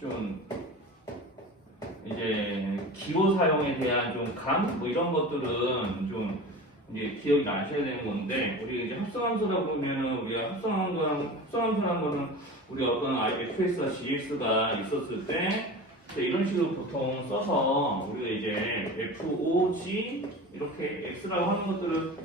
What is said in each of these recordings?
좀 이제 기호 사용에 대한 좀 감 뭐 이런 것들은 좀 이제 기억이 나셔야 되는 건데, 우리 이제 합성함수다 보면은 우리가 합성함수라는 거는 우리 어떤 fx와 gx가 있었을 때 이런 식으로 보통 써서 우리가 이제 FOG 이렇게 x라고 하는 것들을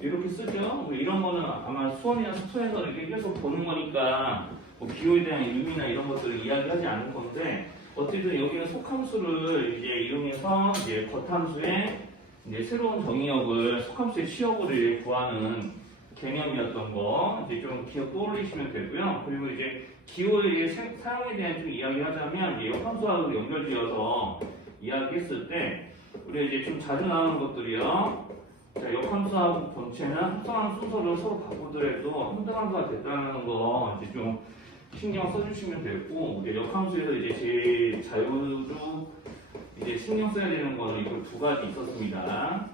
이렇게 쓰죠. 이런 거는 아마 수원이나 숙소에서 이렇게 계속 보는 거니까 뭐 기호에 대한 의미나 이런 것들을 이야기하지 않을 건데, 어쨌든 여기는 속함수를 이제 이용해서 이제 겉함수의 이제 새로운 정의역을 속함수의 치역을 구하는 개념이었던 거 이제 좀 기억 떠올리시면 되고요. 그리고 이제 기호의 사용에 대한 좀 이야기하자면 이제 역함수하고 연결지어서 이야기했을 때 우리가 이제 좀 자주 나오는 것들이요. 자, 역함수하고 본체는 합성함 순서를 서로 바꾸더라도 함등함수가 됐다는 거 이제 좀 신경 써주시면 되고, 이제 역함수에서 이제 제일 자유로 이제 신경 써야 되는 거는 이걸 두 가지 있었습니다.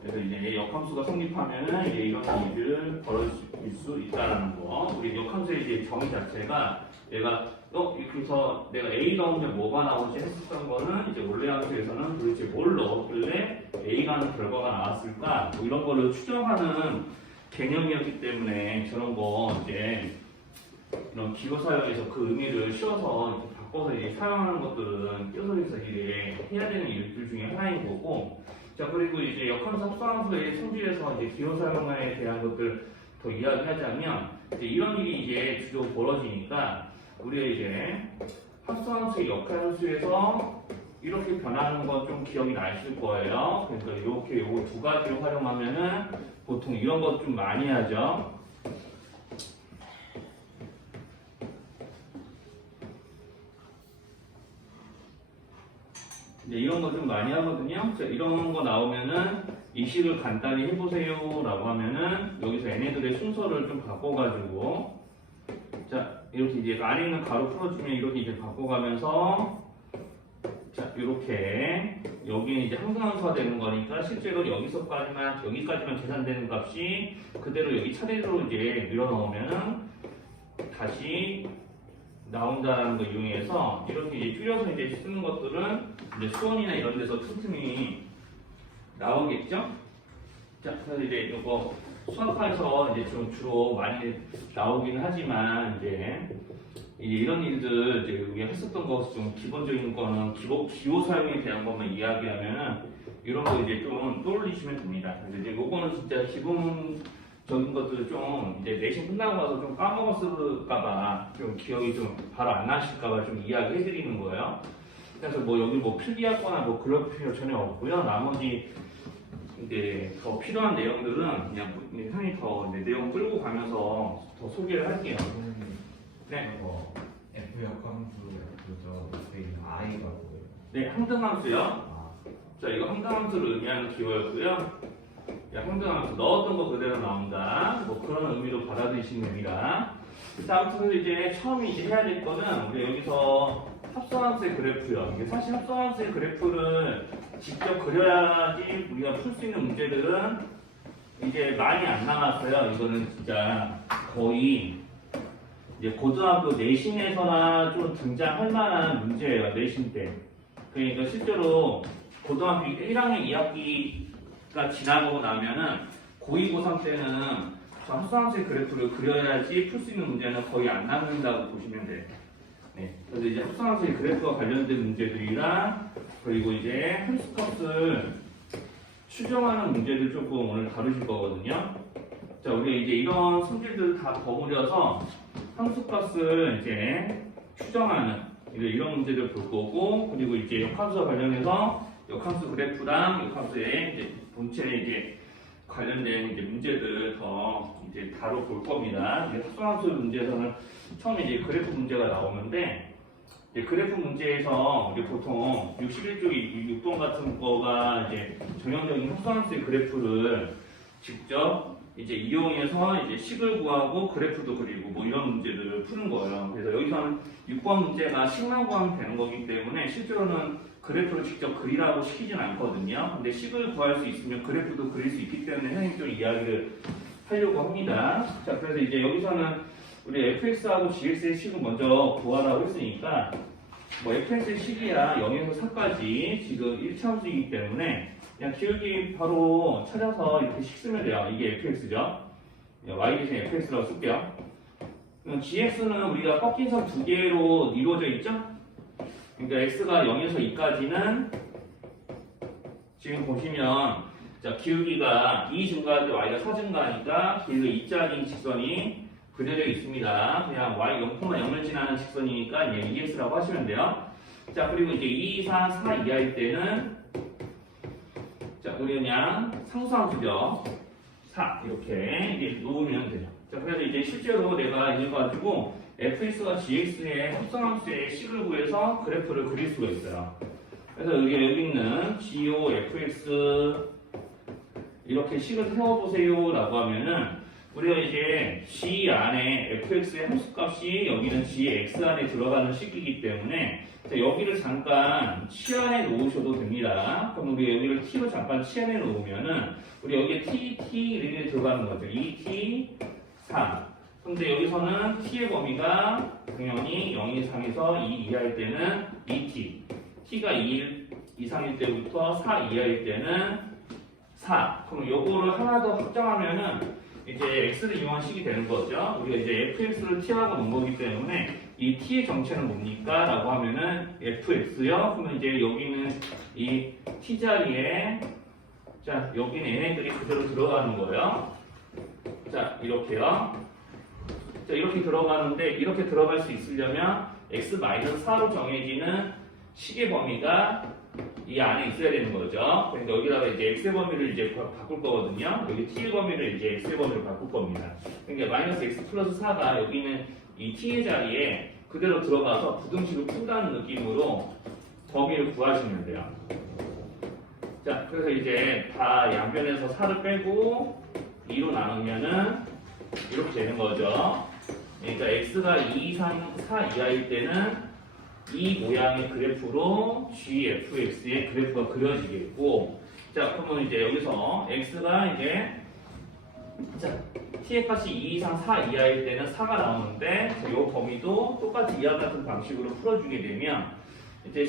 그래서 이제 역함수가 성립하면은 이제 이런 일을 벌어질 수 있다는 거. 우리 역함수의 이제 정의 자체가 얘가 이렇게 해서 내가 A 넣으면 뭐가 나오지 했었던 거는 이제 원래 함수에서는 도대체 뭘 넣었길래 A가 하는 결과가 나왔을까? 뭐 이런 거를 추정하는 개념이었기 때문에 저런 거 이제 이런 기호 사용에서 그 의미를 씌워서 이렇게 바꿔서 이제 사용하는 것들은 껴서해서 이게 해야 되는 일들 중에 하나인 거고, 자 그리고 이제 역함수 합성함수의 성질에서 이제 기호 사용에 대한 것들 더 이야기하자면 이제 이런 일이 이제 주로 벌어지니까 우리가 이제 합성함수의 역함수에서 이렇게 변하는 건 좀 기억이 나실 거예요. 그러니까 이렇게 요거 두 가지를 활용하면은 보통 이런 것 좀 많이 하죠. 네, 이런 거 좀 많이 하거든요. 자, 이런 거 나오면은 이 식을 간단히 해보세요 라고 하면은 여기서 얘네들의 순서를 좀 바꿔가지고, 자 이렇게 이제 안에 있는 가로 풀어주면 이렇게 이제 바꿔가면서, 자 이렇게 여기는 이제 항등함수가 되는 거니까 실제로 여기까지만 계산되는 값이 그대로 여기 차례로 이제 밀어넣으면은 다시 나온다는 걸 이용해서 이렇게 이제 줄여서 이제 쓰는 것들은 이제 수원이나 이런 데서 틈틈이 나오겠죠? 자, 그래서 이제 이거 수학과에서 이제 좀 주로 많이 나오기는 하지만 이제 이런 일들 이제 우리가 했었던 거 좀 기본적인 거는 기호 사용에 대한 것만 이야기하면은 이런 거 이제 좀 떠올리시면 됩니다. 그래서 이제 요거는 진짜 기본적인 것들을 좀 이제 내신 끝나고 나서 좀 까먹었을까봐 좀 기억이 좀 바로 안 나실까봐 좀 이야기해 드리는 거예요. 그래서 뭐 여기 뭐 필기하거나 뭐 그럴 필요 전혀 없고요. 나머지 이제 더 필요한 내용들은 그냥 형이 더 내용 끌고 가면서 더 소개를 할게요. 네. F 역함수 F죠. 옆에 있는 I가 뭐예요? 네, 항등함수요. 아, 자, 이거 항등함수를 의미하는 기호였고요. 항등함수 넣었던 거 그대로 나온다. 뭐 그런 의미로 받아들이시면 됩니다. 자, 아무튼 이제 처음에 이제 해야 될 거는 우리 여기서 합성함수의 그래프요. 이게 사실 합성함수의 그래프를 직접 그려야지 우리가 풀 수 있는 문제들은 이제 많이 안 남았어요. 이거는 진짜 거의 이제 고등학교 내신에서나 좀 등장할 만한 문제예요. 내신 때. 그러니까 실제로 고등학교 1학년 2학기가 지나고 나면은 고2, 고3 때는 합성함수의 그래프를 그려야지 풀 수 있는 문제는 거의 안 남는다고 보시면 돼요. 네. 그래서 이제 합성함수의 그래프와 관련된 문제들이랑 그리고 이제 함수값을 추정하는 문제들 조금 오늘 다루실 거거든요. 자, 우리가 이제 이런 성질들을 다 버무려서 함수값을 이제 추정하는 이런 문제들 볼 거고, 그리고 이제 역함수와 관련해서 역함수 그래프랑 역함수의 이제 본체에 이제 관련된 이제 문제들 더 이제 다뤄볼 겁니다. 합성함수 문제에서는 처음에 이제 그래프 문제가 나오는데, 이제 그래프 문제에서 이제 보통 61쪽이 6번 같은 거가 이제 전형적인 합성함수의 그래프를 직접 이제 이용해서 이제 식을 구하고 그래프도 그리고 뭐 이런 문제들을 푸는 거예요. 그래서 여기서는 6번 문제가 식만 구하면 되는 거기 때문에 실제로는 그래프를 직접 그리라고 시키진 않거든요. 근데 식을 구할 수 있으면 그래프도 그릴 수 있기 때문에 선생님 좀 이야기를 하려고 합니다. 자, 그래서 이제 여기서는 우리 fx하고 gx의 식을 먼저 구하라고 했으니까 뭐 fx의 식이야 0에서 4까지 지금 1차함수이기 때문에 그냥 기울기 바로 찾아서 이렇게 식 쓰면 돼요. 이게 fx죠. y 대신 fx라고 쓸게요. 그럼 gx는 우리가 꺾인 선 두 개로 이루어져 있죠? 그러니까 x가 0에서 2까지는 지금 보시면 자, 기울기가 2 증가할 때 y가 4 증가하니까 길이가 2짜리 직선이 그려져 있습니다. 그냥 y 0,0을 지나는 직선이니까 이제 2x라고 하시면 돼요. 자, 그리고 이제 2, 4, 4 이하일 때는 자, 우리 그냥 상수함수죠. 4 이렇게 이제 놓으면 되죠. 자, 그래서 이제 실제로 내가 이걸 가지고 fx와 gx의 합성함수의 식을 구해서 그래프를 그릴 수가 있어요. 그래서 여기 있는 go fx 이렇게 식을 세워보세요 라고 하면은 우리가 이제 g 안에 fx의 함수값이 여기는 gx 안에 들어가는 식이기 때문에 자, 여기를 잠깐 치안에 놓으셔도 됩니다. 그럼 우리 여기를 t로 잠깐 치안에 놓으면은 우리 여기에 t 이렇게 들어가는 거죠. 2t 3. 근데 여기서는 t의 범위가 당연히 0 이상에서 2 이하일 때는 2t, t가 2 이상일 때부터 4 이하일 때는 4. 그럼 요거를 하나 더 확정하면은 이제 x를 이용한 식이 되는 거죠. 우리가 이제 fx를 t하고 놓은 거기 때문에 이 t의 정체는 뭡니까? 라고 하면은 fx요. 그러면 이제 여기는 이 t 자리에 자 여기는 얘네들이 그대로 들어가는 거예요. 자 이렇게요. 자 이렇게 들어가는데 이렇게 들어갈 수 있으려면 x-4로 정해지는 식의 범위가 이 안에 있어야 되는 거죠. 그러니까 여기다가 이제 x의 범위를 이제 바꿀 거거든요. 여기 t의 범위를 이제 x의 범위로 바꿀 겁니다. 그러니까 마이너스 x 플러스 4가 여기는 이 t의 자리에 그대로 들어가서 부등식을 푼다는 느낌으로 범위를 구하시면 돼요. 자, 그래서 이제 다 양변에서 4를 빼고 2로 나누면은 이렇게 되는 거죠. 그러니까 x가 2 이상 4 이하일 때는 이 모양의 그래프로 gfx의 그래프가 그려지겠고, 자 그러면 이제 여기서 x가 이제 자 t의 값이 2 이상 4 이하일 때는 4가 나오는데 이 범위도 똑같이 이와 같은 방식으로 풀어주게 되면 이제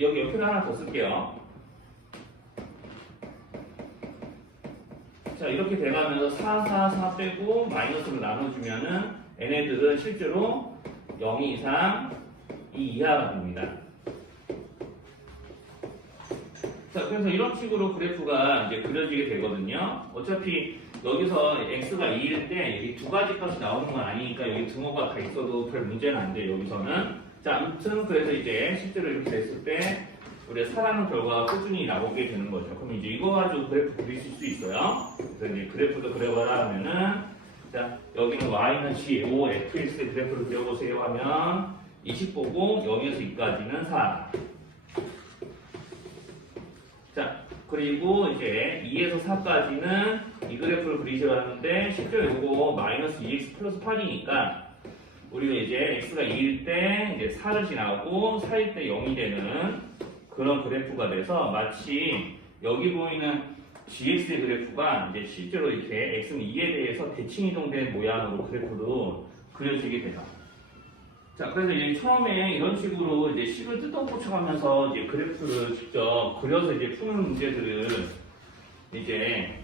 여기 옆에를 하나 더 쓸게요. 자 이렇게 돼가면서 4, 4, 4 빼고 마이너스로 나눠주면은 얘네들은 실제로 0 이상 2 이하가 됩니다. 자, 그래서 이런 식으로 그래프가 이제 그려지게 되거든요. 어차피 여기서 x가 2일 때 여기 두 가지 값이 나오는 건 아니니까 여기 등호가 다 있어도 별 문제는 안 돼요, 여기서는. 자, 아무튼 그래서 이제 실제로 이렇게 됐을 때 우리가 사라는 결과가 꾸준히 나오게 되는 거죠. 그럼 이제 이거 가지고 그래프 그리실 수 있어요. 그래서 이제 그래프도 그려봐라 하면은 자, 여기는 y는 g5 fx의 그래프를 그려보세요 하면 20 보고 0에서 2까지는 4. 자, 그리고 이제 2에서 4까지는 이 그래프를 그리셔야 하는데 실제로 이거 마이너스 2x 플러스 8이니까 우리가 이제 x가 2일 때 이제 4를 지나고 4일 때 0이 되는 그런 그래프가 돼서 마치 여기 보이는 gx의 그래프가 이제 실제로 이렇게 x는 2에 대해서 대칭 이동된 모양으로 그래프로 그려지게 돼요. 자, 그래서 이제 처음에 이런 식으로 이제 식을 뜯어고쳐가면서 이제 그래프를 직접 그려서 이제 푸는 문제들을 이제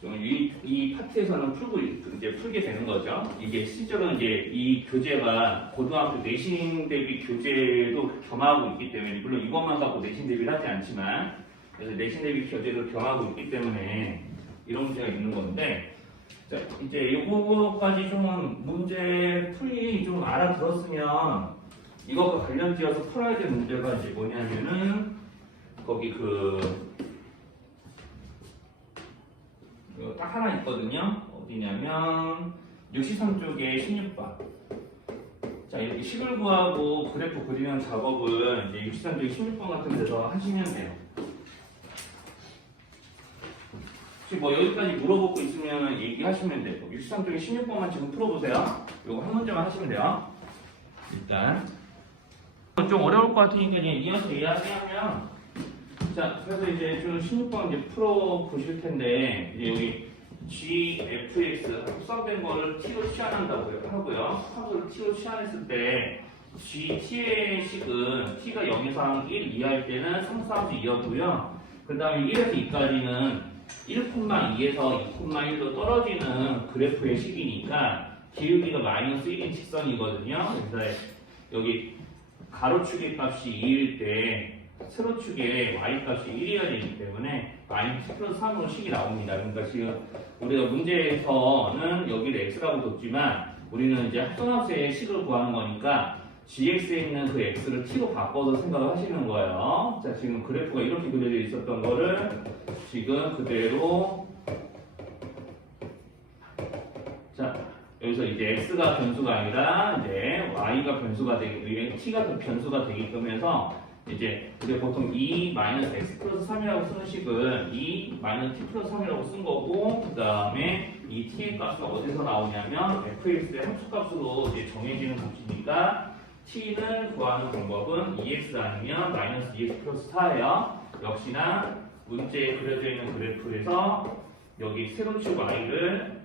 좀 이 파트에서는 풀게 되는 거죠. 이게 실제로 이제 이 교재가 고등학교 내신 대비 교재도 겸하고 있기 때문에 물론 이것만 갖고 내신 대비를 하지 않지만 그래서 내신 대비 교재를 겸하고 있기 때문에 이런 문제가 있는 건데. 자, 이제 요거까지 좀 문제 풀이 좀 알아들었으면 이것과 관련지어서 풀어야 될 문제가 이제 뭐냐면은 거기 딱 하나 있거든요. 어디냐면 63쪽에 16번. 자, 이렇게 식을 구하고 그래프 그리는 작업을 이제 63쪽에 16번 같은 데서 하시면 돼요. 혹시 뭐 여기까지 물어볼 거 있으면 얘기하시면 돼요. 63쪽에 16번만 지금 풀어보세요. 요거 한 문제만 하시면 돼요. 일단 좀 어려울 것 같으니까 그냥 이어서 이야기하면 자, 그래서 이제 좀 16번 이제 풀어보실 텐데 이제 여기 gfx 합성된 거를 t로 치환한다고 하고요. 합성을 t로 치환했을 때 t의 식은 t가 0에서 1 이하일 때는 상수함수 2였고요. 그 다음에 1에서 2까지는 1,2에서 2,1로 떨어지는 그래프의 식이니까 기울기가 마이너스 1인 직선이거든요. 그래서 여기 가로축의 값이 2일 때 세로축의 y 값이 1이어야 되기 때문에 마이너스 플러스 3으로 식이 나옵니다. 그러니까 지금 우리가 문제에서는 여기를 x라고 뒀지만 우리는 이제 합성함수의 식을 구하는 거니까 gx에 있는 그 x를 t로 바꿔서 생각을 하시는 거예요. 자, 지금 그래프가 이렇게 그려져 있었던 거를 지금 그대로 자, 여기서 이제 x가 변수가 아니라 이제 y가 변수가 되기, t가 변수가 되게끔 해서 이제 우리가 보통 2 마이너스 x 플러스 3이라고 쓰는 식은 2 마이너스 t 플러스 3이라고 쓴 거고 그 다음에 이 t의 값은 어디서 나오냐면 fx의 함수값으로 이제 정해지는 값이니까 t는 구하는 방법은 2x 아니면 마이너스 2x 플러스 4예요. 역시나 문제에 그려져 있는 그래프에서 여기 세로축 y를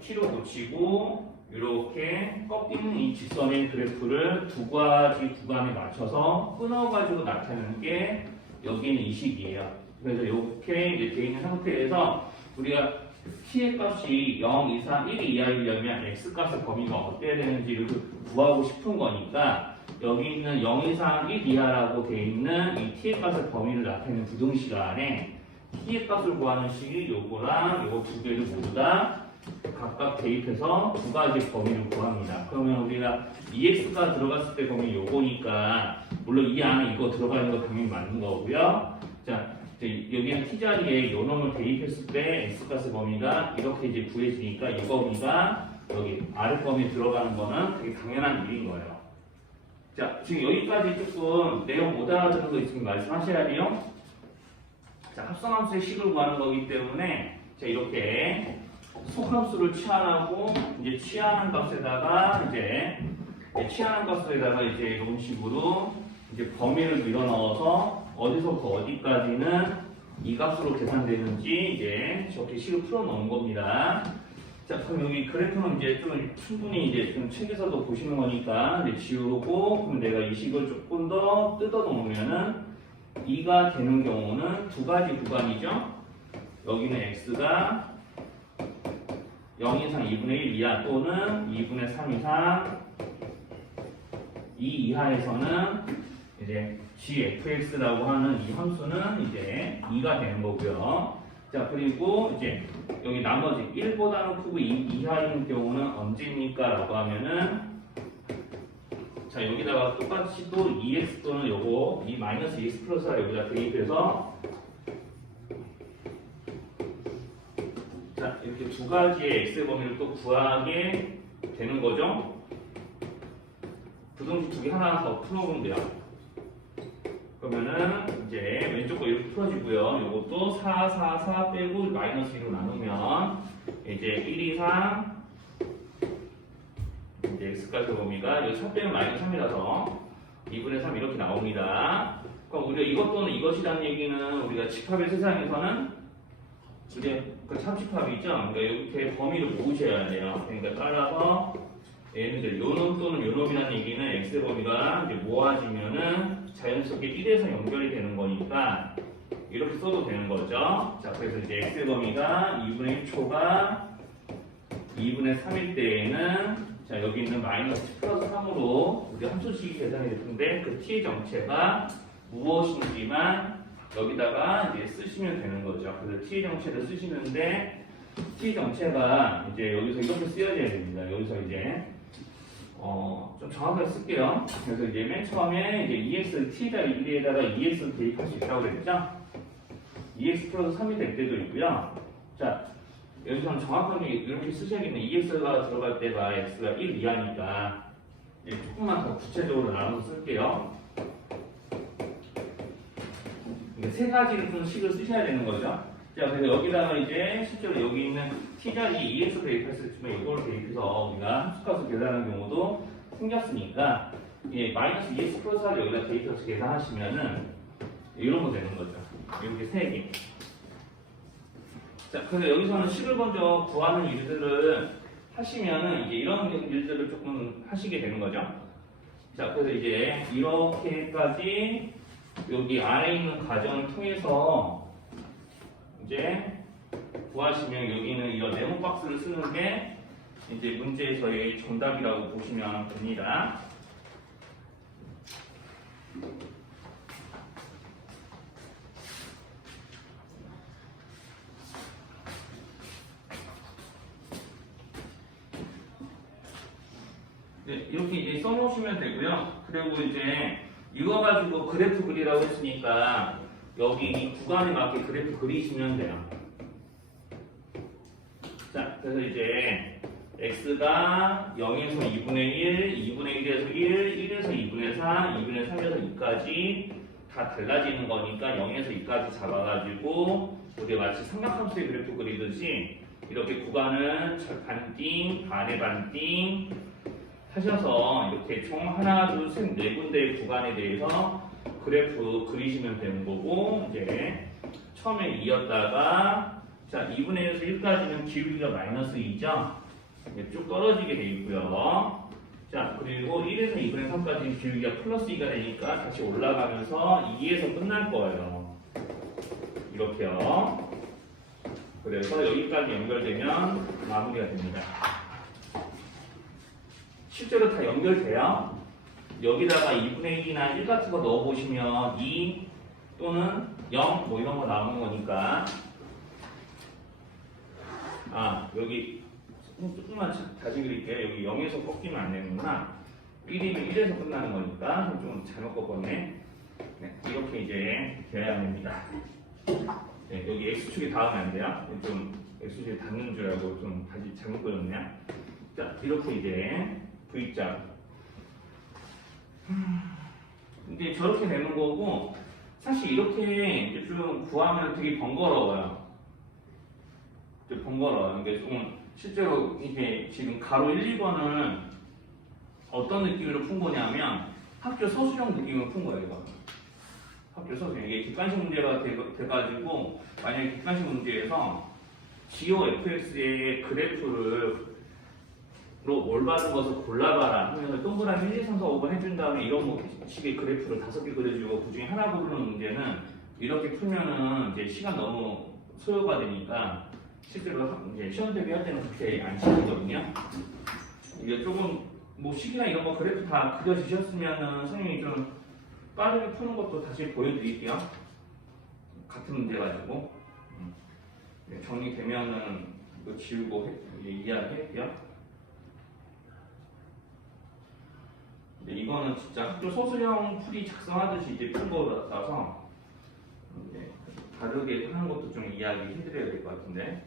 t로 고치고 이렇게 꺾이는 이 직선의 그래프를 두 가지 구간에 맞춰서 끊어가지고 나타내는 게 여기는 이 식이에요. 그래서 이렇게 이제 되어 있는 상태에서 우리가 t의 값이 0 이상 1 이하이려면 x 값의 범위가 어때야 되는지를 구하고 싶은 거니까 여기 있는 0 이상 1 이하라고 되어 있는 이 t의 값의 범위를 나타내는 부등식안에 t의 값을 구하는 식이 요거랑 요거 두 개를 모두 다 각각 대입해서 두 가지 범위를 구합니다. 그러면 우리가 EX가 들어갔을 때 범위 요거니까 물론 이 안에 이거 들어가는 거 당연히 맞는 거고요. 자, 여기는 t 자리에 요 놈을 대입했을 때 X값의 범위가 이렇게 이제 구해지니까 이 범위가 여기 아래 범위에 들어가는 거는 되게 당연한 일인 거예요. 자, 지금 여기까지 조금 내용 못 알아듣는 거 있으면 말씀하셔야 돼요. 자, 합성함수의 식을 구하는 거기 때문에 자, 이렇게 속함수를 취한하고 이제 취하는 값에다가 이제 취하는 값에다가 이제 이런 식으로 이제 범위를 밀어 넣어서 어디서부터 어디까지는 이 값으로 계산되는지 이제 저렇게 식을 풀어 놓은 겁니다. 자, 그럼 여기 그래프는 이제 좀 충분히 이제 좀 책에서도 보시는 거니까 이제 지우고 그럼 내가 이 식을 조금 더 뜯어 놓으면은 2가 되는 경우는 두 가지 구간이죠. 여기는 x가 0 이상 2분의 1 이하 또는 2분의 3 이상 2 이하에서는 이제 gfx라고 하는 이 함수는 이제 2가 되는 거고요. 자, 그리고 이제 여기 나머지 1보다는 크고 2 이하인 경우는 언제입니까? 라고 하면은 자, 여기다가 똑같이 또 2x 또는 요거 이 마이너스 2x 플러스를 여기다 대입해서 자, 이렇게 두 가지의 x의 범위를 또 구하게 되는 거죠. 부등식 두 개 하나 더 풀어보면 돼요. 그러면은 이제 왼쪽 거 이렇게 풀어지고요. 요것도 4, 4, 4 빼고 마이너스 2로 나누면 이제 1 이상 이제 x값의 범위가 여기 4 빼면 마이너스 3이라서 2분의 3 이렇게 나옵니다. 그럼 우리가 이것 또는 이것이라는 얘기는 우리가 집합의 세상에서는 이제 그 참집합이 있죠. 그러니까 이렇게 범위를 모으셔야 돼요. 그러니까 따라서 예를 들어 요놈 또는 요놈이라는 얘기는 x의 범위가 이제 모아지면은 자연스럽게 1에서 연결이 되는 거니까 이렇게 써도 되는 거죠. 자, 그래서 이제 x의 범위가 2분의 1초가 2분의 3일 때에는 자, 여기 있는 마이너스 플러스 3으로 우리 함수식이 계산이 될 텐데 그 t의 정체가 무엇인지만 여기다가 이제 쓰시면 되는 거죠. 그래서 t의 정체를 쓰시는데 t 정체가 이제 여기서 이렇게 쓰여져야 됩니다. 여기서 이제 좀 정확하게 쓸게요. 그래서 이제 맨 처음에 이제 EX t자리 1에다가 EX를 대입할 수 있다고 그랬죠? EX 플러스 3이 될 때도 있고요. 자, 여기서는 정확하게 이렇게 쓰셔야겠네. EX가 들어갈 때가 X가 1 이하니까 조금만 더 구체적으로 나눠서 쓸게요. 세 가지를 좀 식을 쓰셔야 되는 거죠. 자, 그래서 여기다가 이제 실제로 여기 있는 t자리 EX 대입했을 때 이걸 대입해서 우리가 함수값을 계산하는 경우도 생겼으니까 예, 마이너스 EX 플러스를 여기다 대입해서 계산하시면은 이런 거 되는 거죠. 이렇게 세 개. 자, 그래서 여기서는 식을 먼저 구하는 일들을 하시면은 이제 이런 일들을 조금 하시게 되는 거죠. 자, 그래서 이제 이렇게까지 여기 아래 있는 과정을 통해서 이제 구하시면 여기는 이런 네모 박스를 쓰는 게 이제 문제에서의 정답이라고 보시면 됩니다. 네, 이렇게 이제 써놓으시면 되고요. 그리고 이제 이거 가지고 그래프 그리라고 했으니까 여기 이 구간에 맞게 그래프 그리시면 돼요. 자, 그래서 이제 x가 0에서 2분의 1, 2분의 1에서 1, 1에서 2분의 4, 2분의 3에서 2까지 다 달라지는 거니까 0에서 2까지 잡아가지고 우리가 마치 삼각함수의 그래프 그리듯이 이렇게 구간을 반띵, 반의 반띵 하셔서 이렇게 총 하나, 둘, 셋, 네 군데의 구간에 대해서 그래프 그리시면 되는 거고 이제 처음에 2였다가 자 2분의 1에서 1까지는 기울기가 마이너스 2죠? 쭉 떨어지게 돼 있고요. 자 그리고 1에서 2분의 3까지는 기울기가 플러스 2가 되니까 다시 올라가면서 2에서 끝날 거예요. 이렇게요. 그래서 여기까지 연결되면 마무리가 됩니다. 실제로 다 연결돼요. 여기다가 2분의 1이나 1 같은 거 넣어보시면 2 또는 0 뭐 이런 거 나오는 거니까 여기 조금만 다시 그릴게요. 여기 0에서 꺾이면 안 되는구나. 1이면 1에서 끝나는 거니까 좀 잘못 꺾었네. 네, 이렇게 이제 돼야 됩니다. 네, 여기 X축에 닿으면 안 돼요. 좀 X축에 닿는 줄 알고 좀 다시 잘못 그렸네요. 자, 이렇게 이제 V자. 근데 저렇게 되는 거고, 사실 이렇게 이제 좀 구하면 되게 번거로워요. 번거로워요. 이게 좀 실제로 이게 지금 가로 1, 2번을 어떤 느낌으로 푼 거냐면 학교 서술형 느낌으로 푼 거예요, 이거. 학교 서술형. 이게 객관식 문제가 돼가지고 만약에 객관식 문제에서 GO fx의 그래프를 올바른 것을 골라봐라 하면서 동그라미 1, 2, 3, 4, 5번 해준 다음에 이런 식의 그래프를 5개 그려주고 그 중에 하나 고르는 문제는 이렇게 풀면은 이제 시간 너무 소요가 되니까 실제로 이제 시험 대비할 때는 그렇게 안 시키거든요. 이게 조금 뭐 식이나 이런 거 그래프 다 그려지셨으면은 선생님이 좀 빠르게 푸는 것도 다시 보여드릴게요. 같은 문제 가지고 정리되면은 이거 지우고 이해할게요. 이거는 진짜 학교 소수형 풀이 작성하듯이 이제 푼 거라서 다르게 하는 것도 좀 이야기 해드려야 될 것 같은데.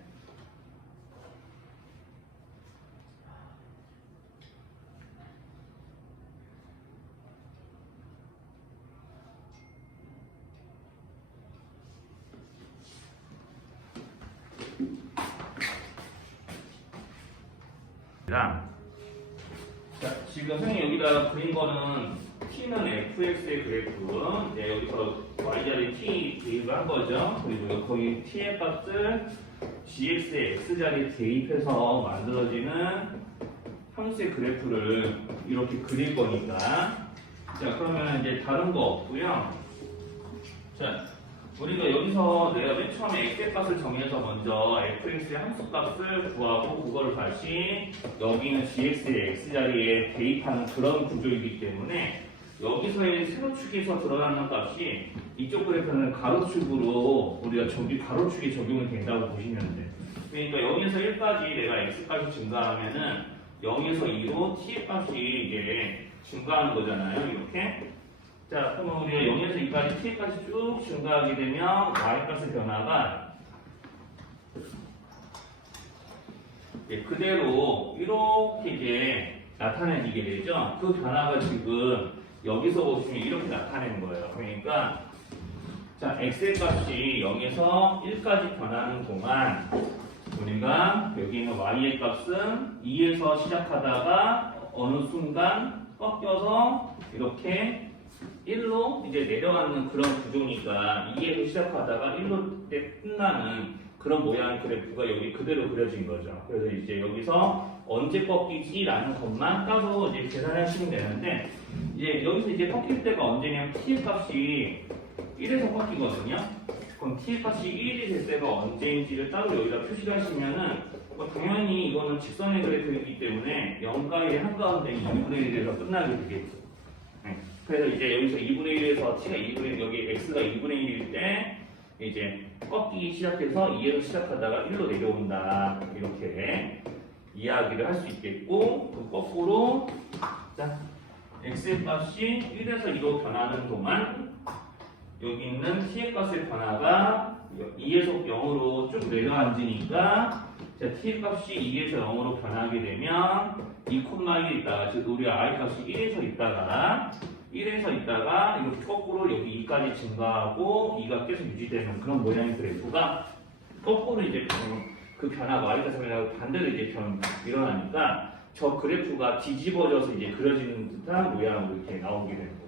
자, 지금 선생님 여기다 그린 거는 t는 fx의 그래프, 이제 여기서 y자리 t 대입을 한 거죠. 그리고 거기 t의 값을 gx의 x자리에 대입해서 만들어지는 함수의 그래프를 이렇게 그릴 거니까. 자, 그러면 이제 다른 거 없고요. 자, 우리가 여기서 내가 맨 처음에 x의 값을 정해서 먼저 fx의 함수 값을 구하고 그거를 다시 여기는 gx의 x자리에 대입하는 그런 구조이기 때문에 여기서의 세로축에서 드러나는 값이 이쪽 그래프는 가로축으로 우리가 가로축에 적용이 된다고 보시면 돼요. 그러니까 0에서 1까지 내가 x값이 증가하면은 0에서 2로 t의 값이 이제 증가하는 거잖아요. 이렇게. 자, 그러면 우리가 0에서 2까지 t까지 쭉 증가하게 되면 y값의 변화가 그대로 이렇게 이제 나타내지게 되죠. 그 변화가 지금 여기서 보시면 이렇게 나타내는 거예요. 그러니까 자, x의 값이 0에서 1까지 변하는 동안 우리가 여기 있는 y의 값은 2에서 시작하다가 어느 순간 꺾여서 이렇게 1로 이제 내려가는 그런 구조니까 2에서 시작하다가 1로 때 끝나는 그런 모양의 그래프가 여기 그대로 그려진 거죠. 그래서 이제 여기서 언제 꺾이지라는 것만 따로 이제 계산하시면 되는데 이제 여기서 이제 꺾일 때가 언제냐면 t의 값이 1에서 꺾이거든요. 그럼 t의 값이 1이 될 때가 언제인지를 따로 여기다 표시를 하시면은 당연히 이거는 직선의 그래프이기 때문에 0과 1의 한가운데 2분의 1에서 끝나게 되겠죠. 네. 그래서 이제 여기서 2분의 1에서 t가 2분의 1, 여기 x가 2분의 1일 때 이제 꺾이기 시작해서 2에서 시작하다가 1로 내려온다. 이렇게 이야기를 할 수 있겠고, 그 거꾸로 자, x의 값이 1에서 2로 변하는 동안 여기 있는 t의 값의 변화가 2에서 0으로 쭉 내려앉으니까 자, t의 값이 2에서 0으로 변하게 되면 2,1 있다가 즉 우리 i 값이 1에서 있다가 이렇게 거꾸로 여기 2까지 증가하고 2가 계속 유지되는 그런 모양의 그래프가 거꾸로 이제 그 변화가 y 값이랑 반대로 이제 일어나니까 저 그래프가 뒤집어져서 이제 그려지는 듯한 모양으로 이렇게 나오게 되는 거예요.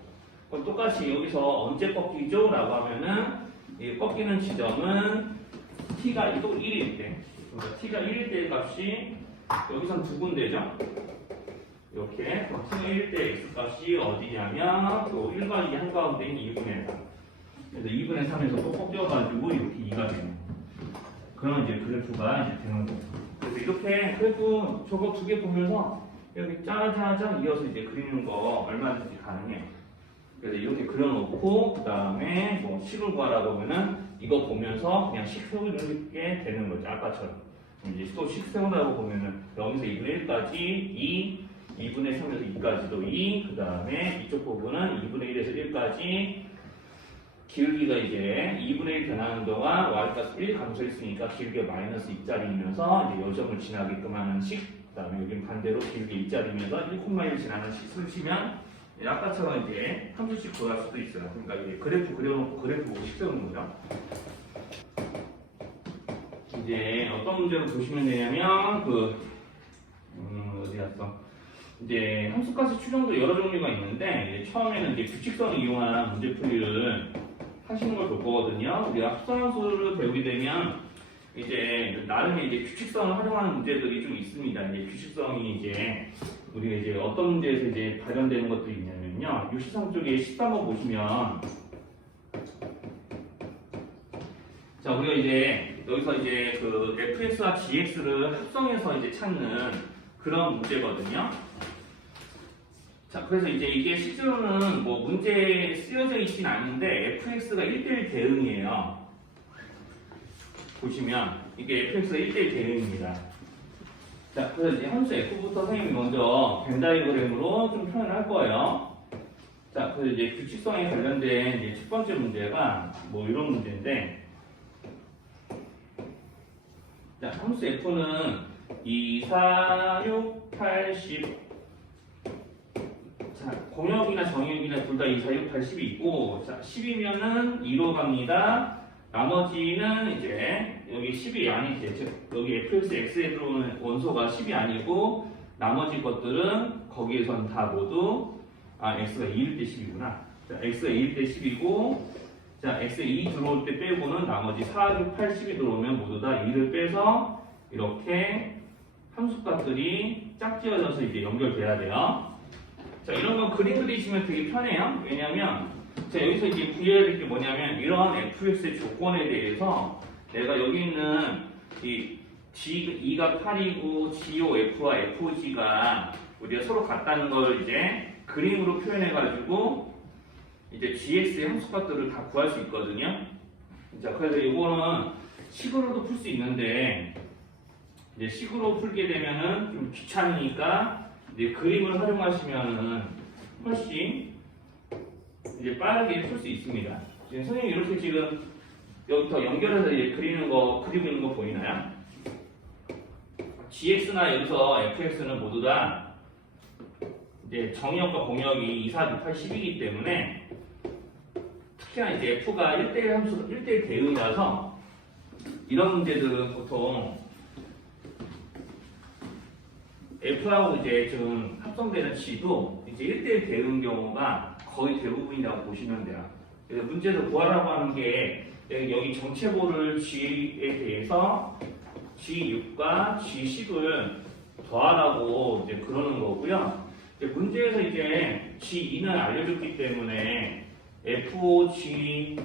그럼 똑같이 여기서 언제 꺾이죠? 라고 하면은 이 꺾이는 지점은 t가 또 1일 때, 그러니까 t가 1일 때의 값이 여기선 두 군데죠. 이렇게 t가 1일 때 x 값이 어디냐면 또 1과 2 한가운데인 2분의 3. 그래서 2분의 3에서 또 꺾여가지고 이렇게 2가 되는 거예요. 그런 이제 그래프가 이제 되는 거예요. 그래서 이렇게 그래프 저거 두 개 보면서 여기 짜자자 이어서 이제 그리는 거 얼마든지 가능해요. 그래서 이렇게 그려놓고 그 다음에 뭐 식을 구하라고 하면은 이거 보면서 그냥 식 세우게 되는 거죠. 아까처럼 이제 또 식 세우라고 보면은 여기서 2분의 1까지 2, 2분의 3에서 2까지도 2, 그 다음에 이쪽 부분은 2분의 1에서 1까지 기울기가 이제 2분의 1 변하는 동안 y값 1 감소했으니까 기울기가 마이너스 2짜리이면서 이제 요점을 지나게끔 하는 식, 그 다음에 여기는 반대로 기울기 2짜리면서 1,1 지나는 식 쓰시면 아까처럼 이제 함수식 구할 수도 있어요. 그러니까 이제 그래프 그려놓고 그래프 보고 식 세우는 거죠. 이제 어떤 문제를 보시면 되냐면 어디 갔어? 이제 함수가스 추정도 여러 종류가 있는데 이제 처음에는 이제 규칙성을 이용한 문제풀이를 하시는 걸 볼 거거든요. 우리가 합성함수를 배우게 되면 이제 나름의 이제 규칙성을 활용하는 문제들이 좀 있습니다. 이제 규칙성이 이제 우리가 이제 어떤 문제에서 이제 발견되는 것들이 있냐면요. 63 쪽에 13번 보시면 자 우리가 이제 여기서 이제 그 fx와 gx를 합성해서 이제 찾는 그런 문제거든요. 자, 그래서 이제 이게 실제로는 뭐 문제에 쓰여져 있진 않은데 fx가 1대1 대응이에요. 보시면 이게 fx가 1대1 대응입니다. 자, 그래서 이제 함수 f부터 선생님이 먼저 벤 다이어그램으로 좀 표현을 할 거예요. 자, 그래서 이제 규칙성에 관련된 이제 첫 번째 문제가 뭐 이런 문제인데, 자, 함수 f는 2, 4, 6, 8, 10 자, 공역이나 정역이나 둘 다 2, 4, 6, 8, 10이 있고, 자, 10이면은 2로 갑니다. 나머지는 이제 여기 10이 아니지. 즉, 여기 fx, x에 들어오는 원소가 10이 아니고, 나머지 것들은 거기에선 다 모두, x가 2일 때 10이구나. 자, x가 2일 때 10이고, 자, x에 2 들어올 때 빼고는 나머지 4, 6, 8, 10이 들어오면 모두 다 2를 빼서 이렇게 함수값들이 짝지어져서 이제 연결돼야 돼요. 자, 이런 거 그림 그리시면 되게 편해요. 왜냐면, 자, 여기서 이제 구해야 될 게 뭐냐면, 이런 fx의 조건에 대해서 내가 여기 있는 이 G2가 8이고, GOF와 FG가 우리가 서로 같다는 걸 이제 그림으로 표현해가지고, 이제 GX의 함수값들을 다 구할 수 있거든요. 자, 그래서 이거는 식으로도 풀 수 있는데, 이제 식으로 풀게 되면은 좀 귀찮으니까, 이제 그림을 활용하시면은 훨씬 이제 빠르게 풀 수 있습니다. 지금 선생님 이렇게 지금 여기부터 연결해서 이제 그리고 있는 거 보이나요? gx나 여기서 fx는 모두 다 이제 정역과 공역이 2, 4, 6, 8, 10이기 때문에 특히나 이제 f가 1대1 함수, 1대1 대응이라서 이런 문제들은 보통 F하고 이제 지금 합성되는 G도 이제 1대1 대응 경우가 거의 대부분이라고 보시면 돼요. 그래서 문제에서 구하라고 하는 게 여기 정체고를 G에 대해서 G6과 G10을 더하라고 이제 그러는 거고요. 이제 문제에서 이제 G2는 알려줬기 때문에 FOG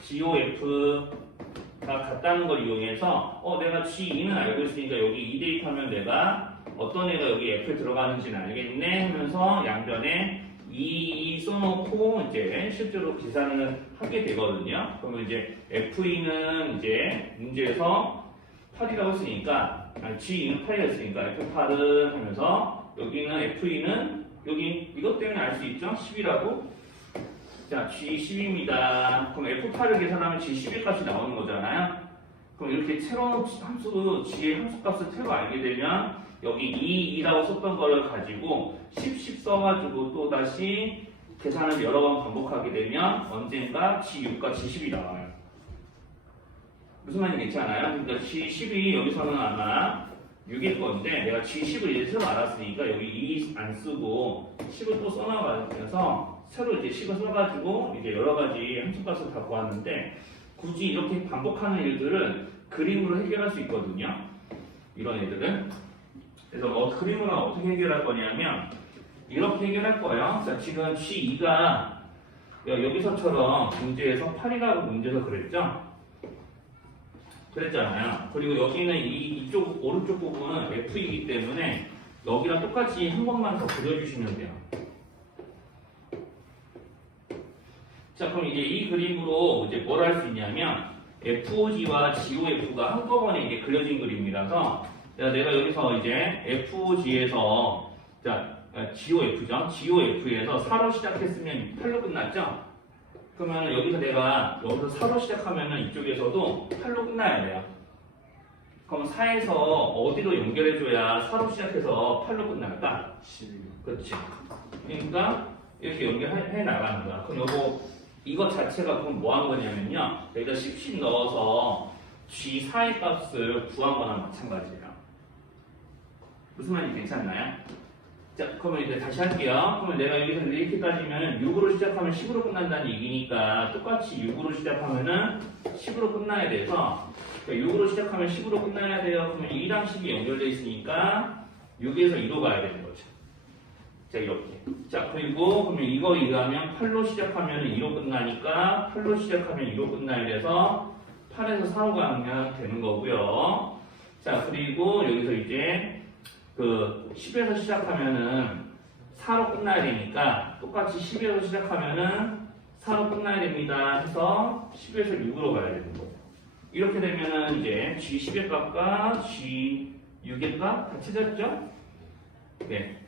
GOF가 같다는 걸 이용해서 내가 G2는 알고 있으니까 여기 이 데이터면 내가 어떤 애가 여기 F에 들어가는지는 알겠네 하면서 양변에 2 써놓고 이제 실제로 계산을 하게 되거든요. 그러면 이제 F2는 이제 문제에서 8이라고 했으니까 G2는 8이라고 했으니까 F8은 하면서 여기는 F2는 여기 이것 때문에 알 수 있죠? 10이라고. 자, G10입니다. 그럼 F8을 계산하면 G11 값이 나오는 거잖아요. 그럼 이렇게 새로운 함수 G의 함수값을 새로 알게 되면 여기 2라고 썼던 거를 가지고 10 써가지고 또 다시 계산을 여러 번 반복하게 되면 언젠가 G6과 G10이 나와요. 무슨 말인지 괜찮아요? 그러니까 G10이 여기서는 아마 6일 건데 내가 G10을 이제 새로 알았으니까 여기 2 안 쓰고 10을 또 써나가면서 새로 이제 10을 써가지고 이제 여러 가지 함수값을 다 구하는데 굳이 이렇게 반복하는 일들은 그림으로 해결할 수 있거든요. 이런 애들은. 그래서 그림으로 어떻게 해결할 거냐면 이렇게 해결할 거예요. 자, 지금 G2가 여기서처럼 문제에서 8이라고 문제에서 그랬죠? 그랬잖아요. 그리고 여기는 이쪽 오른쪽 부분은 F이기 때문에 여기랑 똑같이 한 번만 더 그려주시면 돼요. 자, 그럼 이제 이 그림으로 이제 뭘 할 수 있냐면 FOG와 GOF가 한꺼번에 이게 그려진 그림이라서 내가 여기서 이제 FOG에서 GOF죠? GOF에서 4로 시작했으면 8로 끝났죠? 그러면 여기서 내가 여기서 4로 시작하면은 이쪽에서도 8로 끝나야 돼요. 그럼 4에서 어디로 연결해줘야 4로 시작해서 8로 끝날까? 11. 그렇지. 그러니까 이렇게 연결해 나가는 거야. 그럼 이거 자체가 그럼 뭐 한 거냐면요. 여기다 10 넣어서 G4의 값을 구한 거나 마찬가지예요. 무슨 말인지 괜찮나요? 자, 그러면 이제 다시 할게요. 그러면 내가 여기서 이렇게 따지면 6으로 시작하면 10으로 끝난다는 얘기니까 똑같이 6으로 시작하면은 10으로 끝나야 돼서 6으로 시작하면 10으로 끝나야 돼요. 그러면 2랑 10이 연결되어 있으니까 6에서 2로 가야 되는 거죠. 자, 이렇게. 자, 그리고 그러면 이거 이해하면 8로 시작하면 2로 끝나니까 8로 시작하면 2로 끝나야 돼서 8에서 4로 가면 되는 거고요. 자, 그리고 여기서 이제 10에서 시작하면은 4로 끝나야 되니까 똑같이 10에서 시작하면은 4로 끝나야 됩니다 해서 10에서 6으로 가야 되는 거예요. 이렇게 되면은 이제 G10의 값과 G6의 값 다 찾았죠? 네.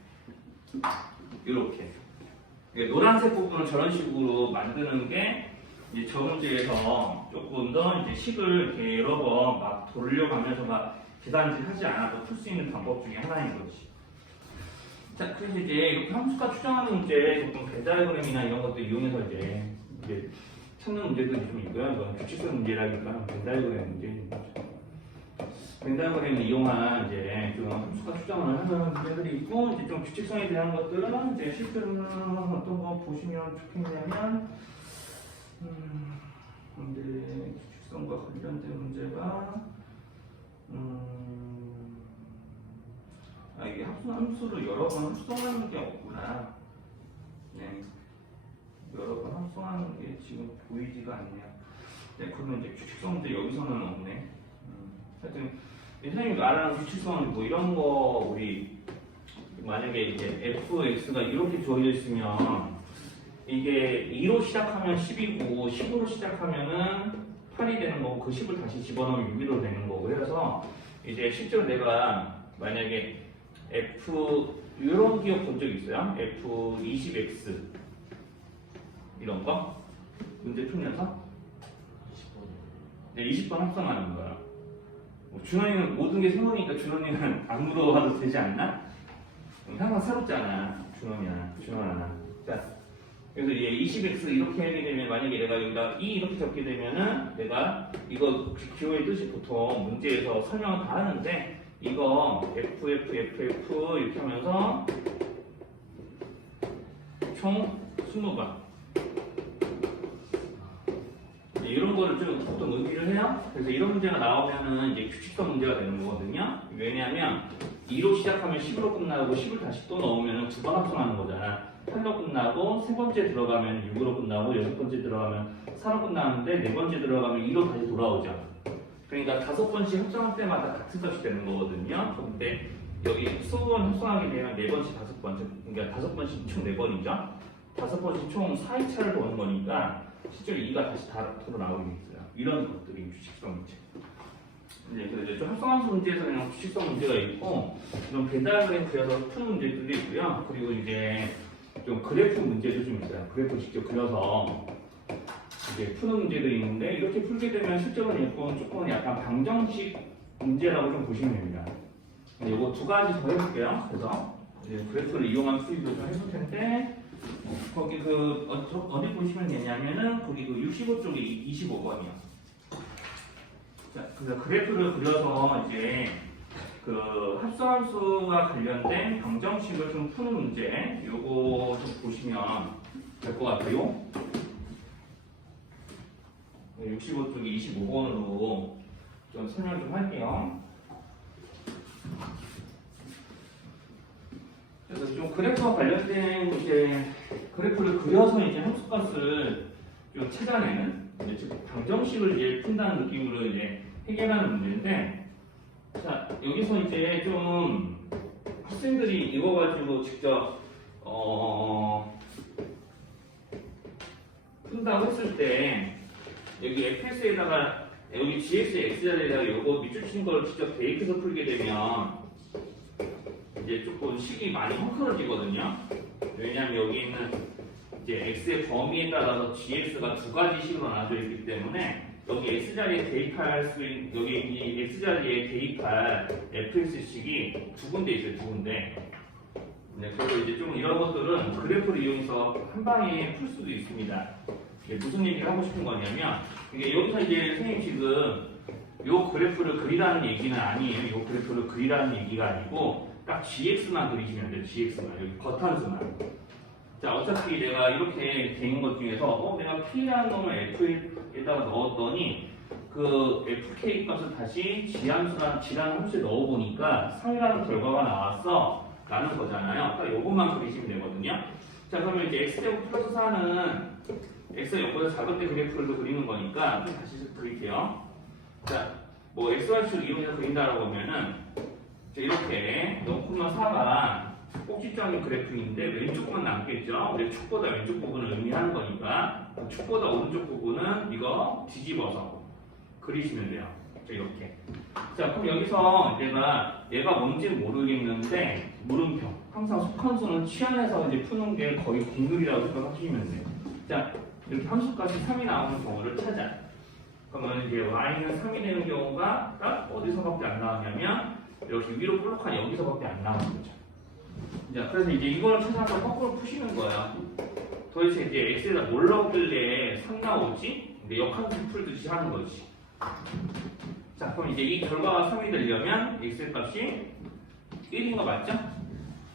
이렇게. 노란색 부분은 저런 식으로 만드는 게 이제 저 문제에서 조금 더 이제 식을 이렇게 여러 번 막 돌려가면서 막 계산을 하지 않아도 풀 수 있는 방법 중에 하나인 거지. 자, 그래서 이제 이렇게 함수값 추정하는 문제, 조금 벤 다이어그램이나 이런 것들 이용해서 이제 찾는 문제들이 좀 있고요. 이건 규칙성 문제라기보다는 벤 다이어그램 문제인 거죠. 벤 다이어그램을 이용한 이제 좀 함수값 추정을 하는 문제들이 있고, 이제 좀 규칙성에 대한 것들은 이제 실제로는 어떤 거 보시면 좋겠냐면, 근데 규칙성과 관련된 문제가 이게 함수를 여러 번 합성하는 게 없구나. 네. 여러 번 합성하는 게 지금 보이지가 않네요. 네, 그러면 이제 규칙성 문제 여기서는 없네. 하여튼, 선생님이 말하는 규칙성은 뭐 이런 거, 우리, 만약에 이제 fx가 이렇게 주어져 있으면, 이게 2로 시작하면 10이고, 10으로 시작하면은 8이 되는 거고, 그 10을 다시 집어넣으면 6으로 되는 거고, 그래서 이제 실제로 내가 만약에 이런 기억 본 적 있어요? F20x 이런 거? 문제 풀면서 20번. 네, 20번 합성하는 거야. 준원이는 모든 게 새로우니까 준원이는 안 물어봐도 되지 않나? 항상 새롭잖아, 준원아. 자, 그래서 이제 20x 이렇게 하게 되면 만약에 내가 여기다 2 이렇게 적게 되면은 내가 이거 기호의 뜻이 보통 문제에서 설명을 다 하는데 이거 f 이렇게 하면서 총 20번 이런 거를 좀 보통 의미를 해요. 그래서 이런 문제가 나오면은 이제 규칙성 문제가 되는 거거든요. 왜냐하면 2로 시작하면 10으로 끝나고 10을 다시 또 넣으면 두 번 합성하는 거잖아. 8로 끝나고 세 번째 들어가면 6으로 끝나고 여섯 번째 들어가면 4로 끝나는데 네 번째 들어가면 2로 다시 돌아오죠. 그러니까 5번씩 합성할 때마다 같은 값이 되는 거거든요. 근데 여기 수분 합성하게 되면 4번씩 5번째, 그러니까 5번씩 총 4번이죠. 5번씩 총 4회차를 도는 거니까 실제로 2가 다시 다로 나오게 있어요. 이런 것들이 규칙성 문제. 네, 그래서 좀 합성함수 문제에서는 규칙성 문제가 있고, 좀 배달그램 그려서 푸는 문제들도 있고요. 그리고 이제 좀 그래프 문제도 좀 있어요. 그래프 직접 그려서 이제 푸는 문제도 있는데, 이렇게 풀게 되면 실제로는 조금 약간 방정식 문제라고 좀 보시면 됩니다. 이거 두 가지 더 해볼게요. 그래서 이제 그래프를 이용한 수입을 좀 해볼 텐데, 거기 어디 보시면 되냐면은 거기 65쪽이 25번이요. 자, 그래서 그래프를 그려서 이제 그 합성함수와 관련된 방정식을 좀 푸는 문제, 요거 좀 보시면 될 것 같아요. 65쪽이 25번으로 좀 설명 좀 할게요. 그래서 좀 그래프와 관련된 이제 그래프를 그려서 이제 함수값을 좀 찾아내는 이제 즉 방정식을 이제 푼다는 느낌으로 이제 해결하는 문제인데, 자 여기서 이제 좀 학생들이 이거 가지고 직접 푼다고 했을 때 여기 fx에다가 여기 gx, x자리에다가 요거 밑줄 친 걸 직접 대입해서 풀게 되면 이제 조금 식이 많이 헝클어지거든요. 왜냐하면 여기 있는 이제 x의 범위에 따라서 gx가 두 가지 식으로 나눠져 있기 때문에 여기 x자리에 대입할 수 있는, 여기 이 x자리에 대입할 fx식이 두 군데 있어요. 두 군데. 네, 그래서 이제 좀 이런 것들은 그래프를 이용해서 한 방에 풀 수도 있습니다. 이게 무슨 얘기를 하고 싶은 거냐면, 이게 여기서 이제 선생님 지금 요 그래프를 그리라는 얘기는 아니에요. 요 그래프를 그리라는 얘기가 아니고 딱 gx만 그리시면 돼요. gx만. 여기 겉함수만. 자, 어차피 내가 이렇게 되는 것 중에서 내가 p라는 놈을 f에다가 넣었더니 그 fk 값을 다시 g라는 함수에 넣어보니까 3이라는 결과가 나왔어 라는 거잖아요. 딱 요것만 그리시면 되거든요. 자, 그러면 이제 x제곱 플러스 4는 x가 0보다 작을 때 그래프를 그리는 거니까 좀 다시 그릴게요. 자, 뭐 xy축 이용해서 그린다라고 하면은 이렇게 0,4가 꼭지점인 그래프인데 왼쪽만 남겠죠. 근데 축보다 왼쪽 부분을 의미하는 거니까 축보다 오른쪽 부분은 이거 뒤집어서 그리시면 돼요. 자, 이렇게. 자, 그럼 여기서 얘가 뭔지는 모르겠는데 물음표. 항상 속함수는 치안에서 이제 푸는 게 거의 국룰이라고 생각하시면 돼요. 자, 이렇게 함수값이 3이 나오는 경우를 찾아. 그러면 이제 y는 3이 되는 경우가 딱 어디서밖에 안 나왔냐면 여기 위로 볼록한 여기서밖에 안 나오는 거죠. 자, 그래서 이제 이걸 찾아서 거꾸로 푸시는 거야. 도대체 이제 x에다 뭘 넣길래 3 나오지? 근데 역함수 풀듯이 하는 거지. 자, 그럼 이제 이 결과가 3이 되려면 x의 값이 1인 거 맞죠?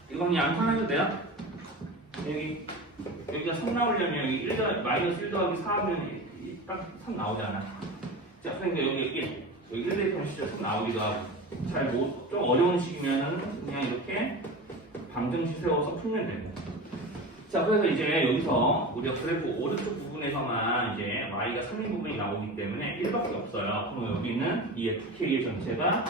이거 그냥 암산해도 돼요? 여기가 3 나오려면 여기 1 더하기 4 하면 딱 3 나오잖아. 자, 그러니까 여기 1 대입하면 진짜 3 나오기도 하고. 좀 어려운 식이면 그냥 이렇게 방정식 세워서 풀면 되고. 자, 그래서 이제 여기서 우리가 그래프 오른쪽 부분에서만 이제 y가 3인 부분이 나오기 때문에 1밖에 없어요. 그럼 여기는 이 fk의 전체가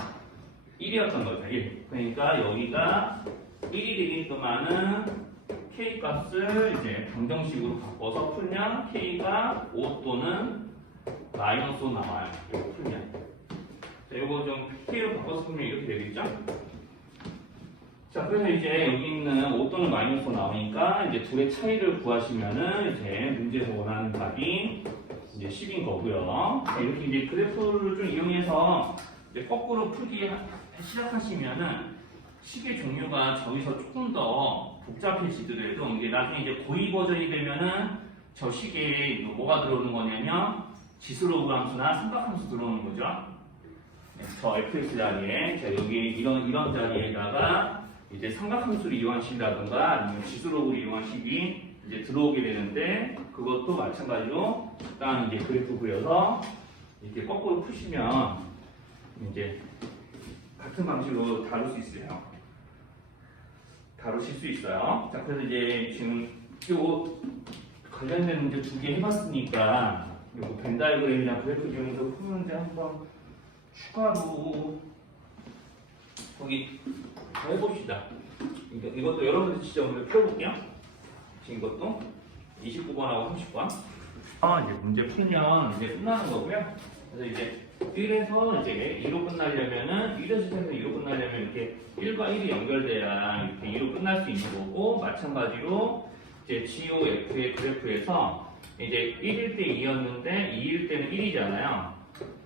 1이었던 거죠. 1. 그러니까 여기가 1이 되게끔하는 k 값을 이제 방정식으로 바꿔서 풀면 k가 5 또는 마이너스 5 나와요. 이거 풀면. 자, 이거 좀 k로 바꿔서 풀면 이렇게 되겠죠? 자, 그래서 이제 여기 있는 5 또는 마이너스 5 나오니까 이제 둘의 차이를 구하시면은 이제 문제에서 원하는 답이 이제 10인 거고요. 자, 이렇게 이제 그래프를 좀 이용해서 이제 거꾸로 풀기 시작하시면은 식의 종류가 저기서 조금 더 복잡해지더라도 이게 나중에 이제 고의 버전이 되면은 저 식에 뭐가 들어오는 거냐면 지수로그 함수나 삼각함수 들어오는 거죠. 저 fx 자리에 자, 여기 이런 자리에다가 이제 삼각함수를 이용한 식이라든가 아니면 지수로그를 이용한 식이 이제 들어오게 되는데 그것도 마찬가지로 딱 이제 그래프 그려서 이렇게 거꾸로 푸시면 이제 같은 방식으로 다루실 수 있어요. 자, 그래서 이제 지금 요 관련된 문제 2개 해봤으니까 요거 벤 다이어그램이랑 그래프 중에서 푸는데 한번 추가로 거기 해봅시다. 이것도 여러분들 진짜 오늘 펴볼게요. 지금 이것도 29번하고 30번. 이제 문제 풀면 이제 끝나는 거고요. 그래서 이제 1에서 이제 2로 끝나려면은 1에서 시작해서 2로 끝나려면 이렇게 1과 1이 연결돼야 이렇게 2로 끝날 수 있는 거고, 마찬가지로 이제 GOF의 그래프에서 이제 1일 때 2였는데 2일 때는 1이잖아요.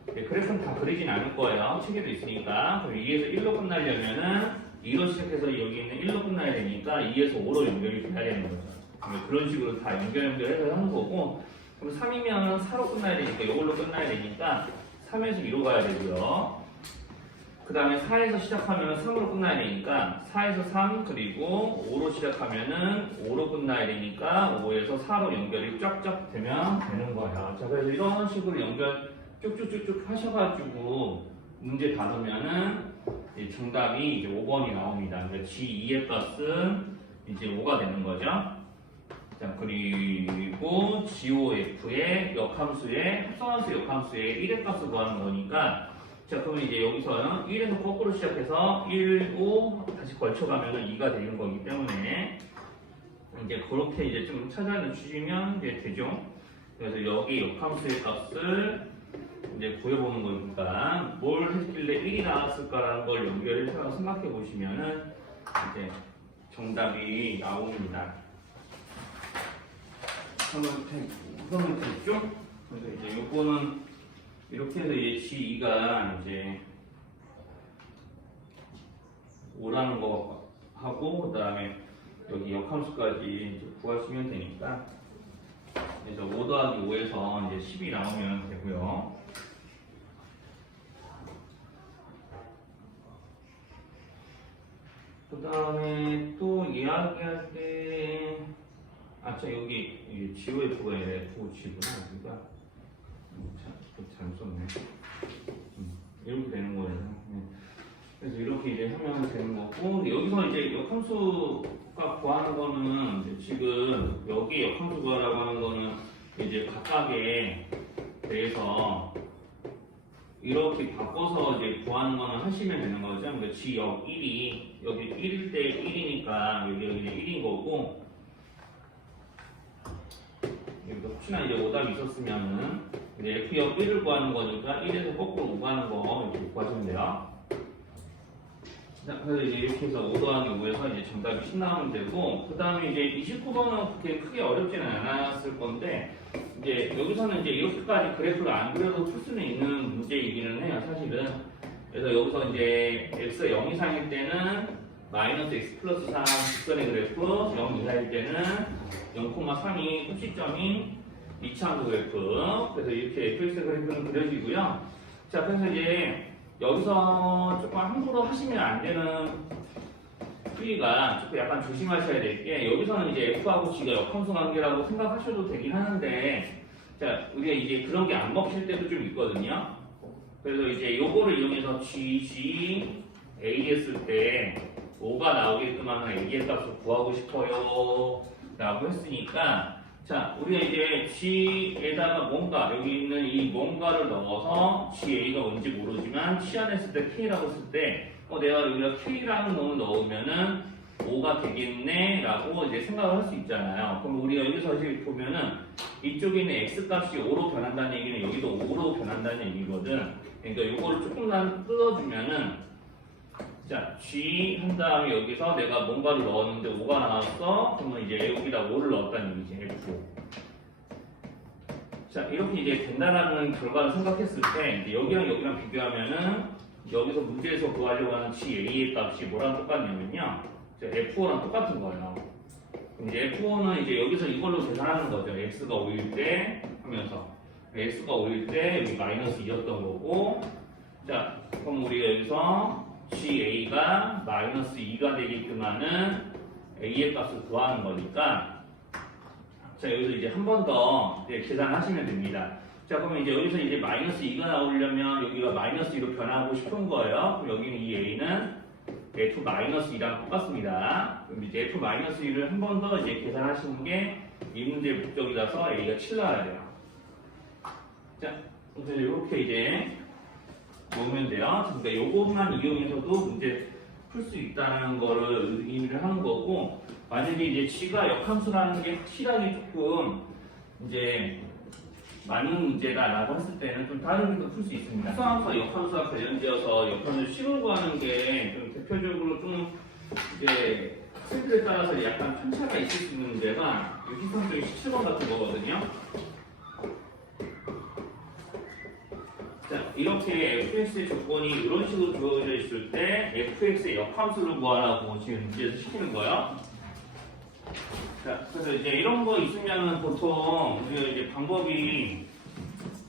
그래프는 다 그리진 않을 거예요. 책에도 있으니까. 그럼 2에서 1로 끝나려면은 2로 시작해서 여기 있는 1로 끝나야 되니까 2에서 5로 연결이 돼야 되는 거죠. 그런 식으로 다 연결해서 하는 거고, 그럼 3이면 4로 끝나야 되니까 이걸로 끝나야 되니까 3에서 2로 가야 되고요. 그 다음에 4에서 시작하면 3으로 끝나야 되니까 4에서 3 그리고 5로 시작하면은 5로 끝나야 되니까 5에서 4로 연결이 쫙쫙 되면 되는 거예요. 자, 그래서 이런 식으로 연결 쭉쭉쭉쭉 하셔가지고 문제 다루면은 정답이 이제 5번이 나옵니다. 그러니까 G2의 값은 이제 5가 되는 거죠. 자, 그리고 GOF의 역함수의 합성함수 역함수의 1의 값을 구하는 거니까, 자, 그러면 이제 여기서는 1에서 거꾸로 시작해서 1, 5 다시 걸쳐가면은 2가 되는 거기 때문에 이제 그렇게 이제 좀 찾아주시면 이제 되죠. 그래서 여기 역함수의 값을 이제 구해보는 거니까 뭘 했길래 1이 나왔을까라는 걸 연결해서 생각해 보시면은 이제 정답이 나옵니다. 그러면 됐죠? 그래서 이제 요거는 이렇게 해서 이제 G2가 이제 5라는 거 하고, 그 다음에 여기 역함수까지 이제 구하시면 되니까, 그래서 5 더하기 5에서 이제 10이 나오면 되고요. 그 다음에 또 이야기할 때, 자, 여기 GOF가 아니라 FOG구나. 그러니까 잘못 썼네. 이렇게 되는 거예요. 그래서 이렇게 이제 하면 되는 거고, 근데 여기서 이제 역함수가 구하는 거는 이제 지금 여기 역함수 구하라고 하는 거는 이제 각각에 대해서 이렇게 바꿔서 이제 구하는 거는 하시면 되는 거죠. 그러니까 G역 1이 여기 1일 때 1이니까 여기 1인 거고, 여기도 혹시나 이제 오답이 있었으면은 이제 F역 1을 구하는 거니까 1에서 거꾸로 5 가는 거 이렇게 구하시면 돼요. 그래서 이제 이렇게 해서 5 더하기 5에서 이제 정답이 10 나오면 되고, 그 다음에 이제 29번은 그렇게 크게 어렵지는 않았을 건데, 이제 여기서는 이제 이렇게까지 그래프를 안 그려도 풀 수는 있는 문제이기는 해요, 사실은. 그래서 여기서 이제 x가 0 이상일 때는 마이너스 x 플러스 3 직선의 그래프, 0 이하일 때는 0,3이 꼭지점인 이차함수 그래프. 그래서 이렇게 fx 그래프는 그려지고요. 자, 그래서 이제 여기서 조금 함부로 하시면 안 되는 풀이가 조금 약간 조심하셔야 될 게, 여기서는 이제 f하고 g가 역함수 관계라고 생각하셔도 되긴 하는데, 자, 우리가 이제 그런 게 안 먹힐 때도 좀 있거든요. 그래서 이제 요거를 이용해서 g, a 했을 때 5가 나오게끔 하는 a의 값을 구하고 싶어요 라고 했으니까, 자, 우리가 이제 g에다가 뭔가, 여기 있는 이 뭔가를 넣어서 ga가 뭔지 모르지만 치환했을 때 k라고 했을 때 내가 여기다 k라는 놈을 넣으면은 5가 되겠네 라고 이제 생각을 할 수 있잖아요. 그럼 우리가 여기서 지금 보면은 이쪽에 있는 x 값이 5로 변한다는 얘기는 여기도 5로 변한다는 얘기거든. 그러니까 이거를 조금만 뜯어주면은, 자, g 한 다음에 여기서 내가 뭔가를 넣었는데 5가 나왔어. 그러면 이제 여기다 5를 넣었다는 얘기지, f. 자, 이렇게 이제 된다라는 결과를 생각했을 때, 이제 여기랑 여기랑 비교하면은 여기서 문제에서 구하려고 하는 GA의 값이 뭐랑 똑같냐면요, 자, F5랑 똑같은 거예요. 그럼 이제 F5는 이제 여기서 이걸로 계산하는 거죠. X가 5일 때 하면서. X가 5일 때 여기 마이너스 2였던 거고, 자, 그럼 우리가 여기서 GA가 마이너스 2가 되게끔 하는 A의 값을 구하는 거니까, 자, 여기서 이제 한 번 더 계산하시면 됩니다. 자, 그러면 이제 여기서 이제 마이너스 2가 나오려면 여기가 마이너스 2로 변하고 싶은 거예요. 그럼 여기는 이 a는 f 마이너스 2랑 똑같습니다. 그럼 이제 f 마이너스 2를 한 번 더 이제 계산하시는 게 이 문제의 목적이라서 a가 7 나와야 돼요. 자, 그래서 이렇게 이제 놓으면 돼요. 그러니까 요것만 이용해서도 문제 풀 수 있다는 거를 의미를 하는 거고, 만약에 이제 g가 역함수라는 게 확실하게 조금 이제 맞는 문제다라고 했을 때는 좀 다른 길도 풀 수 있습니다. 합성함수와 역함수와 관련되어서 역함수 식을 구하는 게 좀 대표적으로 좀 이제 학생들에 따라서 약간 편차가 있을 수 있는 문제가 유기성적인 17번 같은 거거든요. 자, 이렇게 fx의 조건이 이런 식으로 주어져 있을 때 fx의 역함수를 구하라고 지금 문제에서 시키는 거예요. 자, 그래서 이제 이런 거 있으면은 보통 우리가 이제 방법이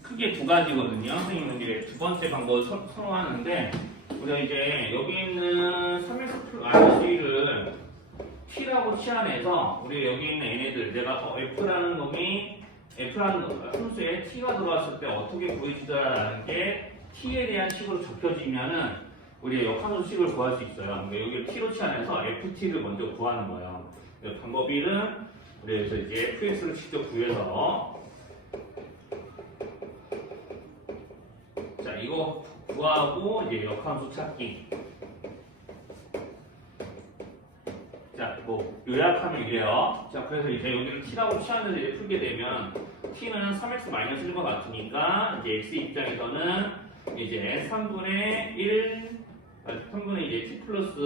크게 두 가지거든요. 선생님은 이제 두 번째 방법을 선호하는데, 우리가 이제 여기 있는 3x-1을 t라고 치환해서 우리 여기 있는 얘네들, 내가 f라는 놈이 f라는 함수에 t가 들어왔을 때 어떻게 구해지더라라는 게 t에 대한 식으로 적혀지면은 우리가 역함수 식을 구할 수 있어요. 그러니까 여기를 t로 치환해서 ft를 먼저 구하는 거예요. 방법 1은 우리 여기서 이제 fx를 직접 구해서, 자, 이거 구하고 이제 역함수 찾기. 자, 뭐 요약하면 이래요. 자, 그래서 이제 여기를 t라고 치환해서 이제 풀게 되면 t는 3x-1과 같으니까 이제 x 입장에서는 이제 3분의 이제 t 플러스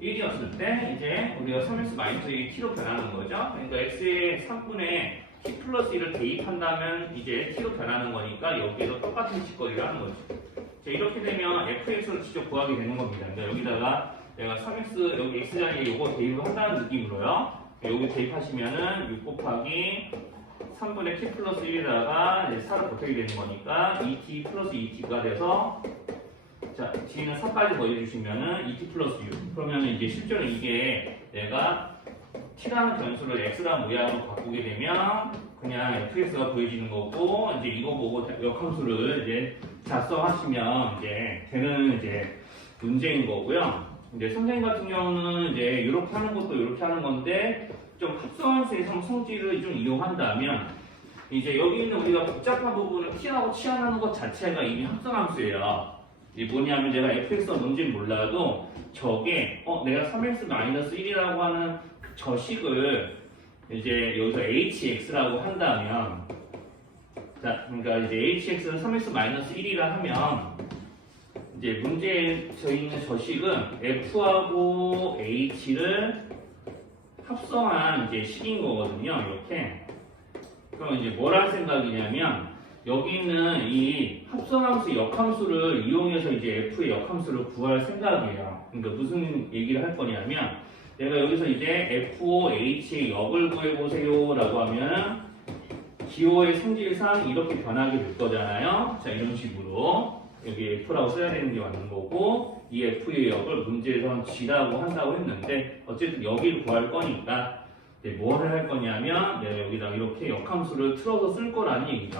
1이었을 때 이제 우리가 3x-1이 t로 변하는 거죠. 그러니까 x의 3분의 t 플러스 1을 대입한다면 이제 t로 변하는 거니까 여기에도 똑같은 짓거리를 하는 거죠. 자, 이렇게 되면 fx를 직접 구하게 되는 겁니다. 그러니까 여기다가 내가 3x 여기 x 자리에 이거 대입을 한다는 느낌으로요. 여기 대입하시면은 6 곱하기 3분의 t 플러스 1에다가 4를 곱하게 되는 거니까 2t 플러스 2t가 돼서, 자, 뒤에는 4까지 더해주시면은 2t 플러스 6. 그러면 이제 실제로 이게 내가 t라는 변수를 x라는 모양으로 바꾸게 되면 그냥 fx가 보여지는 거고, 이제 이거 보고 역함수를 이제 작성하시면 이제 되는 이제 문제인 거고요. 이제 선생님 같은 경우는 이제 이렇게 하는 것도 이렇게 하는 건데, 좀 합성함수의 성질을 좀 이용한다면 이제 여기 있는 우리가 복잡한 부분을 t라고 치환하는 것 자체가 이미 합성함수예요. 이게 뭐냐면 내가 fx가 뭔지는 몰라도 저게 내가 3x-1이라고 하는 저 식을 이제 여기서 hx라고 한다면, 자, 그러니까 이제 hx는 3x-1이라 하면 이제 문제에 져 있는 저 식은 f하고 h를 합성한 이제 식인 거거든요. 이렇게. 그럼 이제 뭘 할 생각이냐면 여기 있는 이 합성함수 역함수를 이용해서 이제 f의 역함수를 구할 생각이에요. 그러니까 무슨 얘기를 할 거냐면 내가 여기서 이제 FOH의 역을 구해보세요 라고 하면 기호의 성질상 이렇게 변하게 될 거잖아요. 자, 이런 식으로 여기 F라고 써야 되는 게 맞는 거고, 이 F의 역을 문제에서는 G라고 한다고 했는데 어쨌든 여기를 구할 거니까 뭐를 할 거냐면 내가 여기다 이렇게 역함수를 틀어서 쓸 거라는 얘기죠.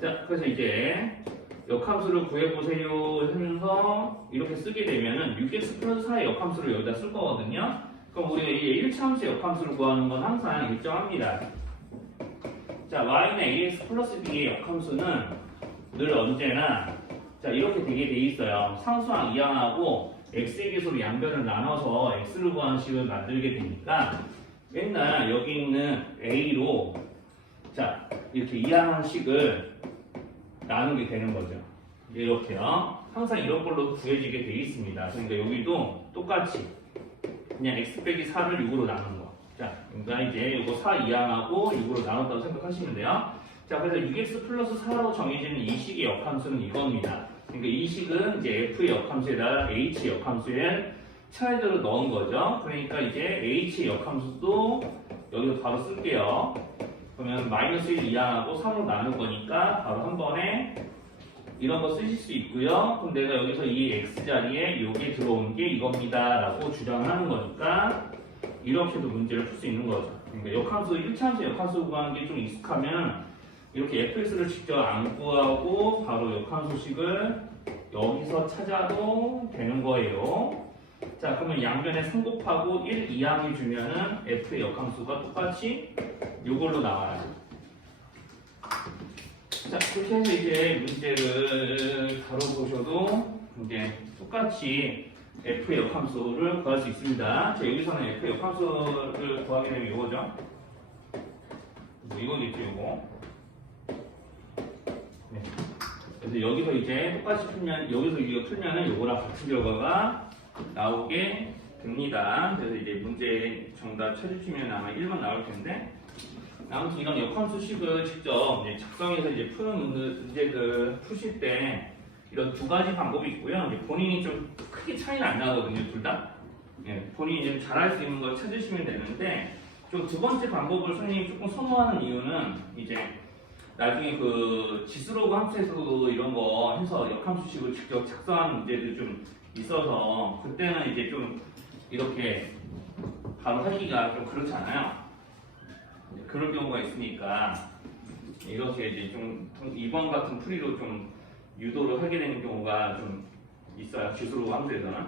자, 그래서 이제 역함수를 구해보세요 하면서 이렇게 쓰게 되면은 6x 플러스 4의 역함수를 여기다 쓸 거거든요. 그럼 우리가 이 1차 함수의 역함수를 구하는 건 항상 일정합니다. 자, y는 ax 플러스 b의 역함수는 늘 언제나 자, 이렇게 되게 돼 있어요. 상수항 이항하고 x의 개수로 양변을 나눠서 x를 구하는 식을 만들게 되니까 맨날 여기 있는 a로 자, 이렇게 이항한 식을 나누게 되는 거죠. 이렇게요. 항상 이런 걸로 구해지게 돼 있습니다. 그러니까 여기도 똑같이 그냥 x 빼기 4를 6으로 나눈 거. 자, 그러니까 이제 이거 4 이항하고 6으로 나눴다고 생각하시면 돼요. 자, 그래서 6x 플러스 4라고 정해지는 이 식의 역함수는 이겁니다. 그러니까 이 식은 이제 f의 역함수에다가 h 역함수에 차례대로 넣은 거죠. 그러니까 이제 h의 역함수도 여기서 바로 쓸게요. 그러면 마이너스 1 이항하고 3으로 나눈 거니까 바로 한 번에 이런 거 쓰실 수 있고요. 그럼 내가 여기서 이 x 자리에 요게 들어온 게 이겁니다 라고 주장을 하는 거니까 이렇게도 문제를 풀 수 있는 거죠. 그러니까 역함수 1차함수 역함수 구하는 게 좀 익숙하면 이렇게 fx를 직접 안 구하고 바로 역함수식을 여기서 찾아도 되는 거예요. 자, 그러면 양변에 3 곱하고 1 이항을 주면은 f의 역함수가 똑같이 이걸로 나와요. 자, 그렇게 해서 이제 문제를 다뤄보셔도 이제 똑같이 f의 역함수를 구할 수 있습니다. 자, 여기서는 f의 역함수를 구하게 되면 이거죠. 이거겠죠, 이거. 네. 그래서 여기서 이제 똑같이 풀면, 여기서 이거 풀면은 이거랑 같은 결과가 나오게 됩니다. 그래서 이제 문제 정답 찾으시면 아마 1번 나올 텐데, 아무튼 이런 역함수식을 직접 이제 작성해서 이제 푸는 문제들 푸실 때 이런 두 가지 방법이 있고요. 이제 본인이 좀 크게 차이는 안 나거든요, 둘 다. 예, 본인이 좀 잘할 수 있는 걸 찾으시면 되는데, 좀 두 번째 방법을 선생님이 조금 선호하는 이유는 이제 나중에 그 지수로그 함수에서도 이런 거 해서 역함수식을 직접 작성하는 문제들이 좀 있어서 그때는 이제 좀 이렇게 바로 하기가 좀 그렇잖아요. 그런 경우가 있으니까 이렇게 이제 좀 2번 같은 풀이로 좀 유도를 하게 되는 경우가 좀 있어요. 지수로그 함수에서는.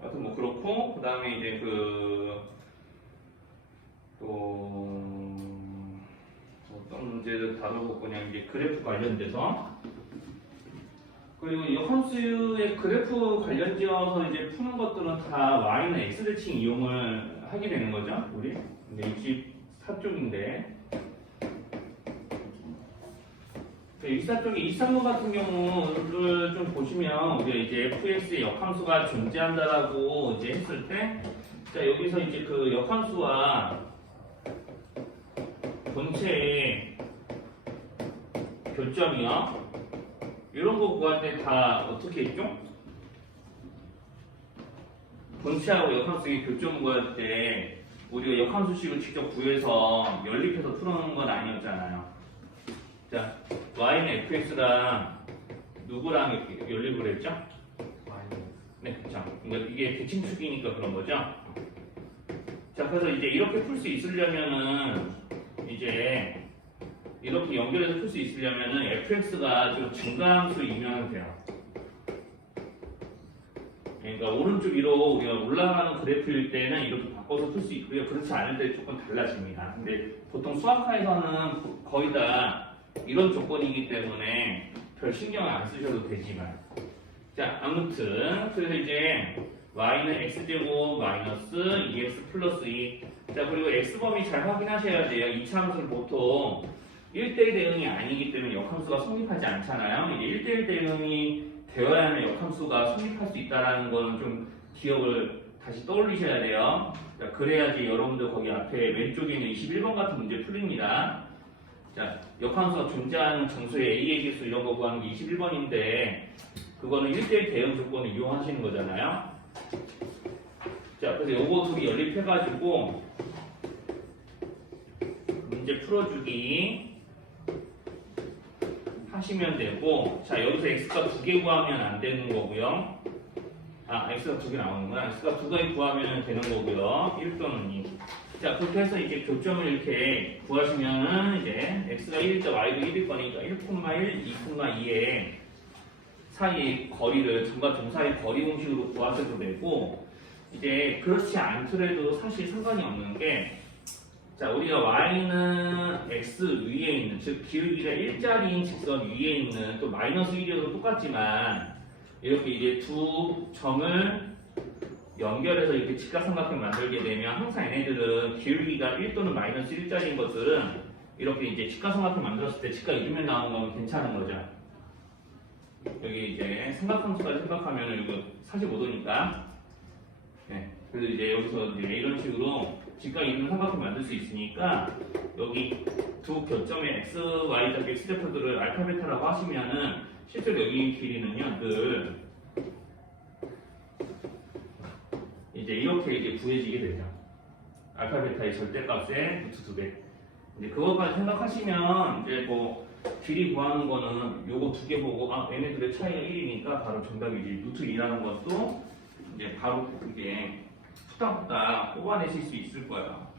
하여튼 뭐 그렇고, 그 다음에 이제 어떤 문제를 다루고 그냥 이제 그래프 관련돼서, 그리고 이 함수의 그래프 관련지어서 이제 푸는 것들은 다 y는 x 대칭 이용을 하게 되는 거죠. 우리 이제 24쪽인데 24쪽에 23번 같은 경우를 좀 보시면 우리가 이제 fx의 역함수가 존재한다라고 이제 했을 때, 자 여기서 이제 그 역함수와 본체의 교점이요. 이런 거 구할 때 다 어떻게 했죠? 본체하고 역함수의 교점 구할 때 우리가 역함수식을 직접 구해서 연립해서 푸는 건 아니었잖아요. 자, y는 fx랑 누구랑 이렇게 연립을 했죠? 네, 그렇죠. 그러니까 이게 대칭축이니까 그런 거죠. 자, 그래서 이제 이렇게 풀 수 있으려면은 이제 이렇게 연결해서 풀 수 있으려면은 fx가 좀 증가함수이면 돼요. 그러니까 오른쪽 위로 우리가 올라가는 그래프일 때는 이렇게 바꿔서 풀 수 있고요. 그렇지 않을 때 조금 달라집니다. 근데 보통 수학화에서는 거의 다 이런 조건이기 때문에 별 신경 안 쓰셔도 되지만, 자 아무튼 그래서 이제 y는 x제곱 마이너스 2x 플러스 2. 자 그리고 x범위 잘 확인하셔야 돼요. 이차 함수는 보통 1대1 대응이 아니기 때문에 역함수가 성립하지 않잖아요. 이게 1대1 대응이 되어야만 역함수가 성립할 수 있다는 거는 좀 기억을 다시 떠올리셔야 돼요. 자, 그래야지 여러분들 거기 앞에 왼쪽에 있는 21번 같은 문제 풀립니다. 자, 역함수가 존재하는 정수의 A의 개수 이런 거 구하는 게 21번인데 그거는 1대1 대응 조건을 이용하시는 거잖아요. 자, 그래서 요거 두 개 연립해가지고 문제 풀어주기 하시면 되고, 자 여기서 x가 2개 구하면 안 되는 거고요. 아 x가 2개 나오는구나. x가 2개 구하면 되는 거고요. 1 또는 2. 자 그렇게 해서 이제 교점을 이렇게 구하시면은 이제 x가 1일 때 y도 1일 거니까 1,1, 2,2의 사이 거리를 점과 점 사이 거리 공식으로 구하셔도 되고, 이제 그렇지 않더라도 사실 상관이 없는 게, 자 우리가 y는 x 위에 있는, 즉 기울기가 1짜리인 직선 위에 있는, 또 마이너스 1이어도 똑같지만 이렇게 이제 두 점을 연결해서 이렇게 직각삼각형 만들게 되면 항상 얘네들은 기울기가 1 또는 마이너스 1짜리인 것들은 이렇게 이제 직각삼각형 만들었을 때 직각 이름에 나오는 건 괜찮은 거죠. 여기 이제 삼각함수까지 생각하면 이거 45도니까. 네. 그래서 이제 여기서 이제 이런 식으로 직각 있는 삼각형 만들 수 있으니까 여기 두 교점의 x, y 적 x 좌표들을 알파, 베타라고 하시면은 실제로 여기 길이는요 늘 이제 이렇게 이제 구해지게 되죠. 알파, 베타의 절대값의 루트 2배. 이제 그것까지 생각하시면 이제 뭐 길이 구하는 거는 요거 두 개 보고 아 얘네들의 차이가 1이니까 바로 정답이지. 루트 2라는 것도 이제 바로 이게 후딱후딱 뽑아내실 수 있을 거야.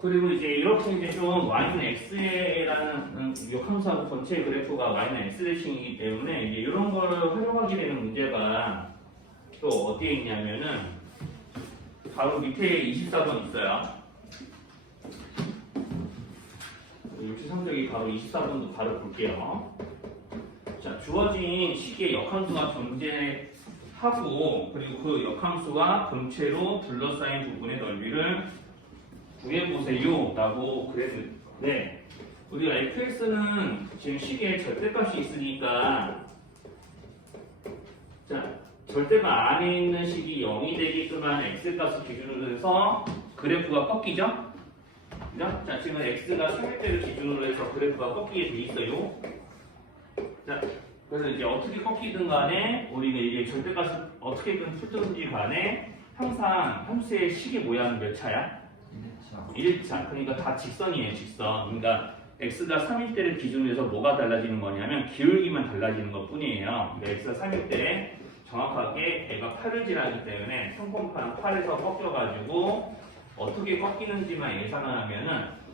그리고 이제 이렇게 이제 좀 y는 x라는 역함수하고 전체 그래프가 y는 x 대칭이기 때문에 이제 이런 거를 활용하게 되는 문제가 또 어디에 있냐면은 바로 밑에 24번 있어요. 역시 성적이 바로 24번도 바로 볼게요. 자, 주어진 식의 역함수가 존재하고 그리고 그 역함수가 본체로 둘러싸인 부분의 넓이를 구해보세요 라고 그랬는데 우리가 fx는 지금 식에 절대값이 있으니까 자, 절대가 안에 있는 식이 0이 되게끔 하는 x값을 기준으로 해서 그래프가 꺾이죠? 그죠? 자, 지금 x가 3일대를 기준으로 해서 그래프가 꺾이게 돼 있어요. 자, 그래서 이제 어떻게 꺾이든 간에 우리는 이게 절대값을 어떻게든 풀든지 간에 항상 함수의 식의 모양은 몇 차야? 1차. 그러니까 다 직선이에요, 직선. 그러니까 x가 3일 때를 기준으로 해서 뭐가 달라지는 거냐면 기울기만 달라지는 것 뿐이에요. 그러니까 x가 3일 때 정확하게 애가 8을 지나기 때문에 3콤파는 8에서 꺾여가지고 어떻게 꺾이는지만 예상을 하면은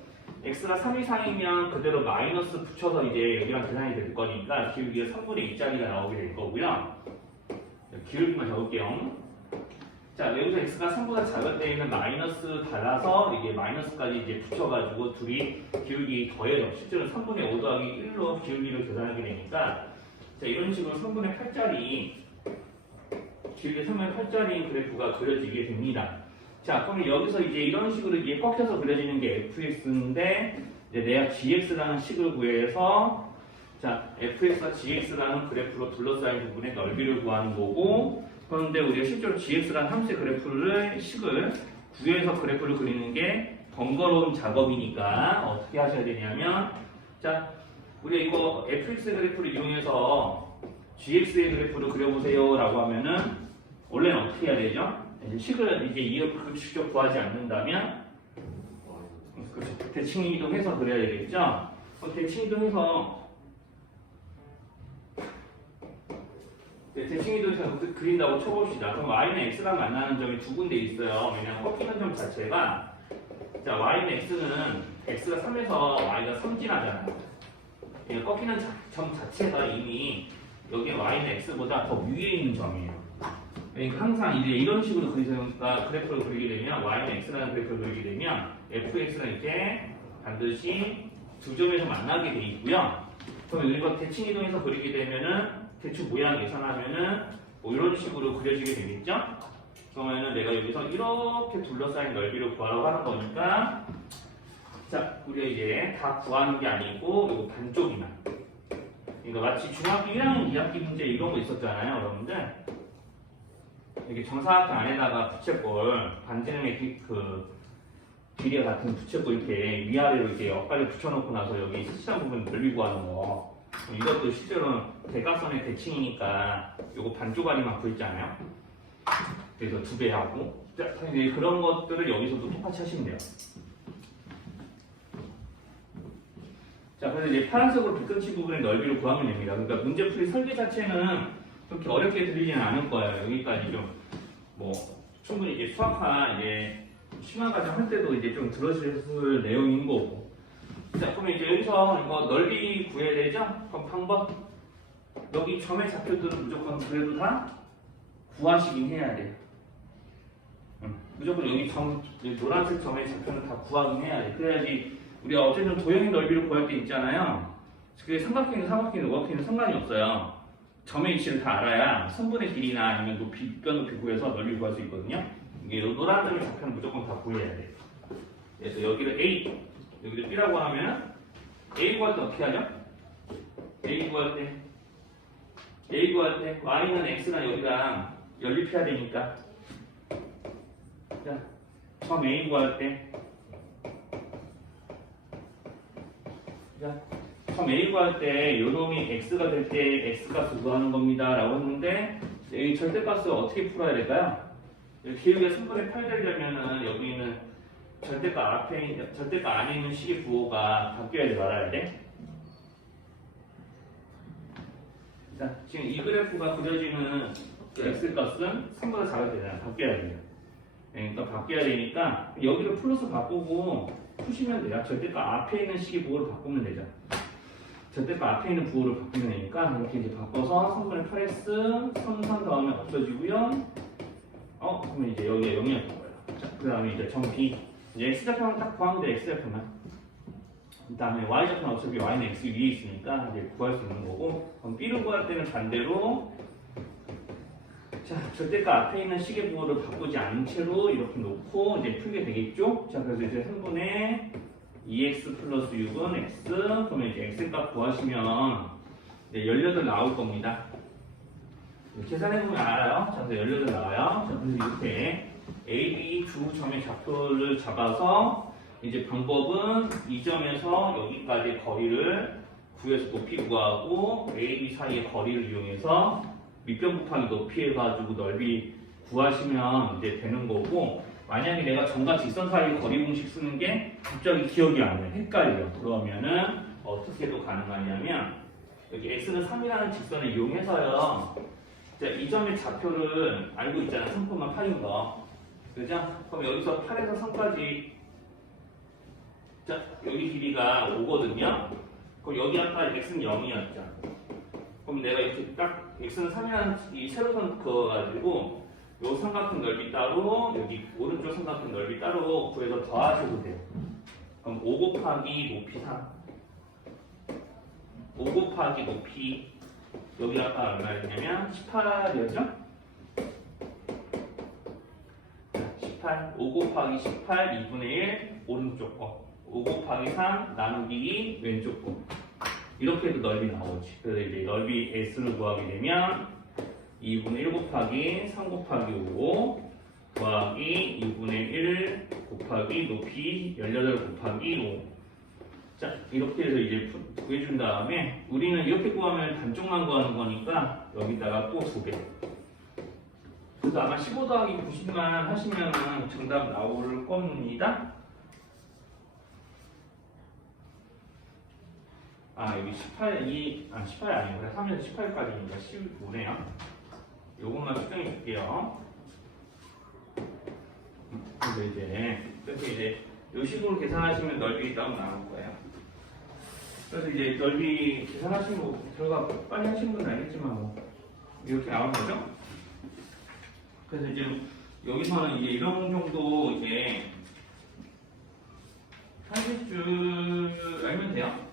x가 3 이상이면 그대로 마이너스 붙여서 이제 여기랑 계산이 될 거니까 기울기가 3분의 2짜리가 나오게 될 거고요. 기울기만 적을게요. 자, 여기서 x가 3보다 작을 때에는 마이너스 달아서 이게 마이너스까지 이제 붙여가지고 둘이 기울기 더해요. 실제로 3분의 5 더하기 1로 기울기를 계산하게 되니까 자, 이런 식으로 3분의 8짜리 기울기 3분의 8짜리 그래프가 그려지게 됩니다. 자, 그럼 여기서 이제 이런 식으로 이게 꺾여서 그려지는 게 fx인데 이제 내가 gx라는 식을 구해서 자, fx가 gx라는 그래프로 둘러싸인 부분의 넓이를 구하는 거고 그런데 우리가 실제로 gx라는 함수의 식을 구해서 그래프를 그리는 게 번거로운 작업이니까 어떻게 하셔야 되냐면 자, 우리가 이거 fx 그래프를 이용해서 gx의 그래프를 그려보세요 라고 하면은 원래는 어떻게 해야 되죠? 식을 이제 이어 직접 구하지 않는다면 그렇죠. 대칭 이동해서 그려야 되겠죠? 대칭 이동해서 대칭 이동해서 그린다고 쳐봅시다. 그럼 y는 x랑 만나는 점이 두 군데 있어요. 왜냐하면 꺾이는 점 자체가 자 y는 x는 x가 3에서 y가 3 지나잖아요. 꺾이는 점 자체가 이미 여기 y는 x보다 더 위에 있는 점이에요. 그러니까 항상 이제 이런 식으로 그래프를 그리게 되면 y는 x라는 그래프를 그리게 되면 fx는 이렇게 반드시 두 점에서 만나게 돼 있고요. 그럼 이거 대칭 이동해서 그리게 되면은 대충 모양 예상하면은 뭐 이런 식으로 그려지게 되겠죠? 그러면은 내가 여기서 이렇게 둘러싸인 넓이를 구하라고 하는 거니까 자 우리가 이제 다 구하는 게 아니고 이거 반쪽이만 그러니까 마치 중학교 1학년 2학기 문제 이런 거 있었잖아요 여러분들 이렇게 정사각형 안에다가 부채꼴 반지름의 그 길이와 같은 부채꼴 이렇게 위아래로 이렇게 엇갈려 붙여놓고 나서 여기 실시한 부분 넓이 구하는 거 이것도 실제로는 대각선의 대칭이니까 요거 반쪽짜리만 구했잖아요. 그래서 2배 하고 자, 그런 것들을 여기서도 똑같이 하시면 돼요. 자, 그래서 이제 파란색으로 빛끈치 부분의 넓이를 구하면 됩니다. 그러니까 문제풀이 설계 자체는 그렇게 어렵게 들리지는 않을 거예요. 여기까지 좀 뭐 충분히 이제 수학화 이제 심화과정 할 때도 이제 좀 들으실 내용인 거고. 자, 그러면 이제 여기서 이거 넓이 구해야 되죠? 그럼 방법 여기 점의 좌표들은 무조건 그래도 다 구하시긴 해야 돼요. 무조건 여기 노란색 점의 좌표는 다 구하긴 해야 돼. 그래야지 우리가 어쨌든 도형의 넓이를 구할 때 있잖아요. 그게 삼각형이든 오각형이든 상관이 없어요. 점의 위치를 다 알아야 선분의 길이나 아니면 높이, 뼈 높이 구해서 넓이 구할 수 있거든요. 이게 노란 점의 좌표는 무조건 다 구해야 돼. 그래서 여기를 A, 여기를 B라고 하면 A 구할 때 어떻게 하죠? A 구할 때 Y는 X랑 여기랑 연립해야 되니까 자, 점 A 구할 때 자, 점 A 구할 때 요놈이 X가 될 때 X값을 구하는 겁니다 라고 했는데 여기 절대값을 어떻게 풀어야 될까요? 기울기가 3분의 8 되려면은 여기 있는 절대값 안에 있는 식의 부호가 바뀌어야 돼 말아야 돼? 자, 지금 이 그래프가 그려지는 x 값은 3보다 작아야 되잖아. 바뀌어야 돼요. 그러니까 바뀌어야 되니까 여기를 플러스 바꾸고 푸시면 돼요. 절대값 앞에 있는 식의 부호를 바꾸면 되죠. 절대값 앞에 있는 부호를 바꾸면 되니까 이렇게 이제 바꿔서 3분의 8x 3 더하면 없어지고요. 그러면 이제 여기가 0이었던 거예요. 자, 그 다음에 이제 정 B. 이제 x좌표만 딱 구하면 돼, x좌표만. 그 다음에 y좌표는 어차피 y는 x 위에 있으니까 이제 구할 수 있는 거고, 그럼 b를 구할 때는 반대로 자, 절대값 앞에 있는 식의 부호를 바꾸지 않은 채로 이렇게 놓고 이제 풀게 되겠죠? 자, 그래서 이제 3분의 2x 플러스 6은 x, 그러면 이제 x값 구하시면 이제 18 나올 겁니다. 계산해보면 알아요. 자, 그래서 18 나와요. 자, 그래서 이렇게 A, B 두 점의 좌표를 잡아서 이제 방법은 이 점에서 여기까지 거리를 구해서 높이 구하고 A, B 사이의 거리를 이용해서 밑변 곱하기 높이 해가지고 넓이 구하시면 이제 되는 거고, 만약에 내가 점과 직선 사이 거리 공식 쓰는 게 갑자기 기억이 안 나, 헷갈려. 그러면은 어떻게도 가능하냐면 여기 x는 3이라는 직선을 이용해서요. 자, 이 점의 좌표를 알고 있잖아. 3분만 8인 거. 그죠? 그럼 여기서 8에서 3까지 자, 여기 길이가 5거든요. 그럼 여기 아까 x는 0이었죠. 그럼 내가 이렇게 딱 x는 3이라는 이 세로선 그어가지고 요 삼각형 넓이 따로 여기 오른쪽 삼각형 넓이 따로 구해서 더하셔도 돼요. 그럼 5 곱하기 높이 3 5 곱하기 높이 여기 아까 얼마였냐면 18이었죠? 18 5 곱하기 18 2분의 1 오른쪽 거 5 곱하기 3 나누기 2 왼쪽 거 이렇게 해도 넓이 나오지. 그래서 이제 넓이 S를 구하게 되면 2분의 1 곱하기 3 곱하기 5 구하기 2분의 1 곱하기 높이 18 곱하기 5. 자, 이렇게 해서 이제 구해준 다음에 우리는 이렇게 구하면 반쪽만 구하는 거니까 여기다가 또 2배. 그래서 아마 15 더하기 90만 하시면 정답 나올 겁니다. 여기 18이 아니고 3에서 18까지니까 15네요. 요것만 수정해 줄게요. 그래서 이제 요 식으로 계산하시면 넓이 따로 나올 거예요. 그래서 이제 넓이 계산하시는 거 결과 빨리 하시는 건 알겠지만 뭐 이렇게 나오는 거죠. 그래서 이제 여기서는 이제 이런 정도 이제 하실 줄 알면 돼요.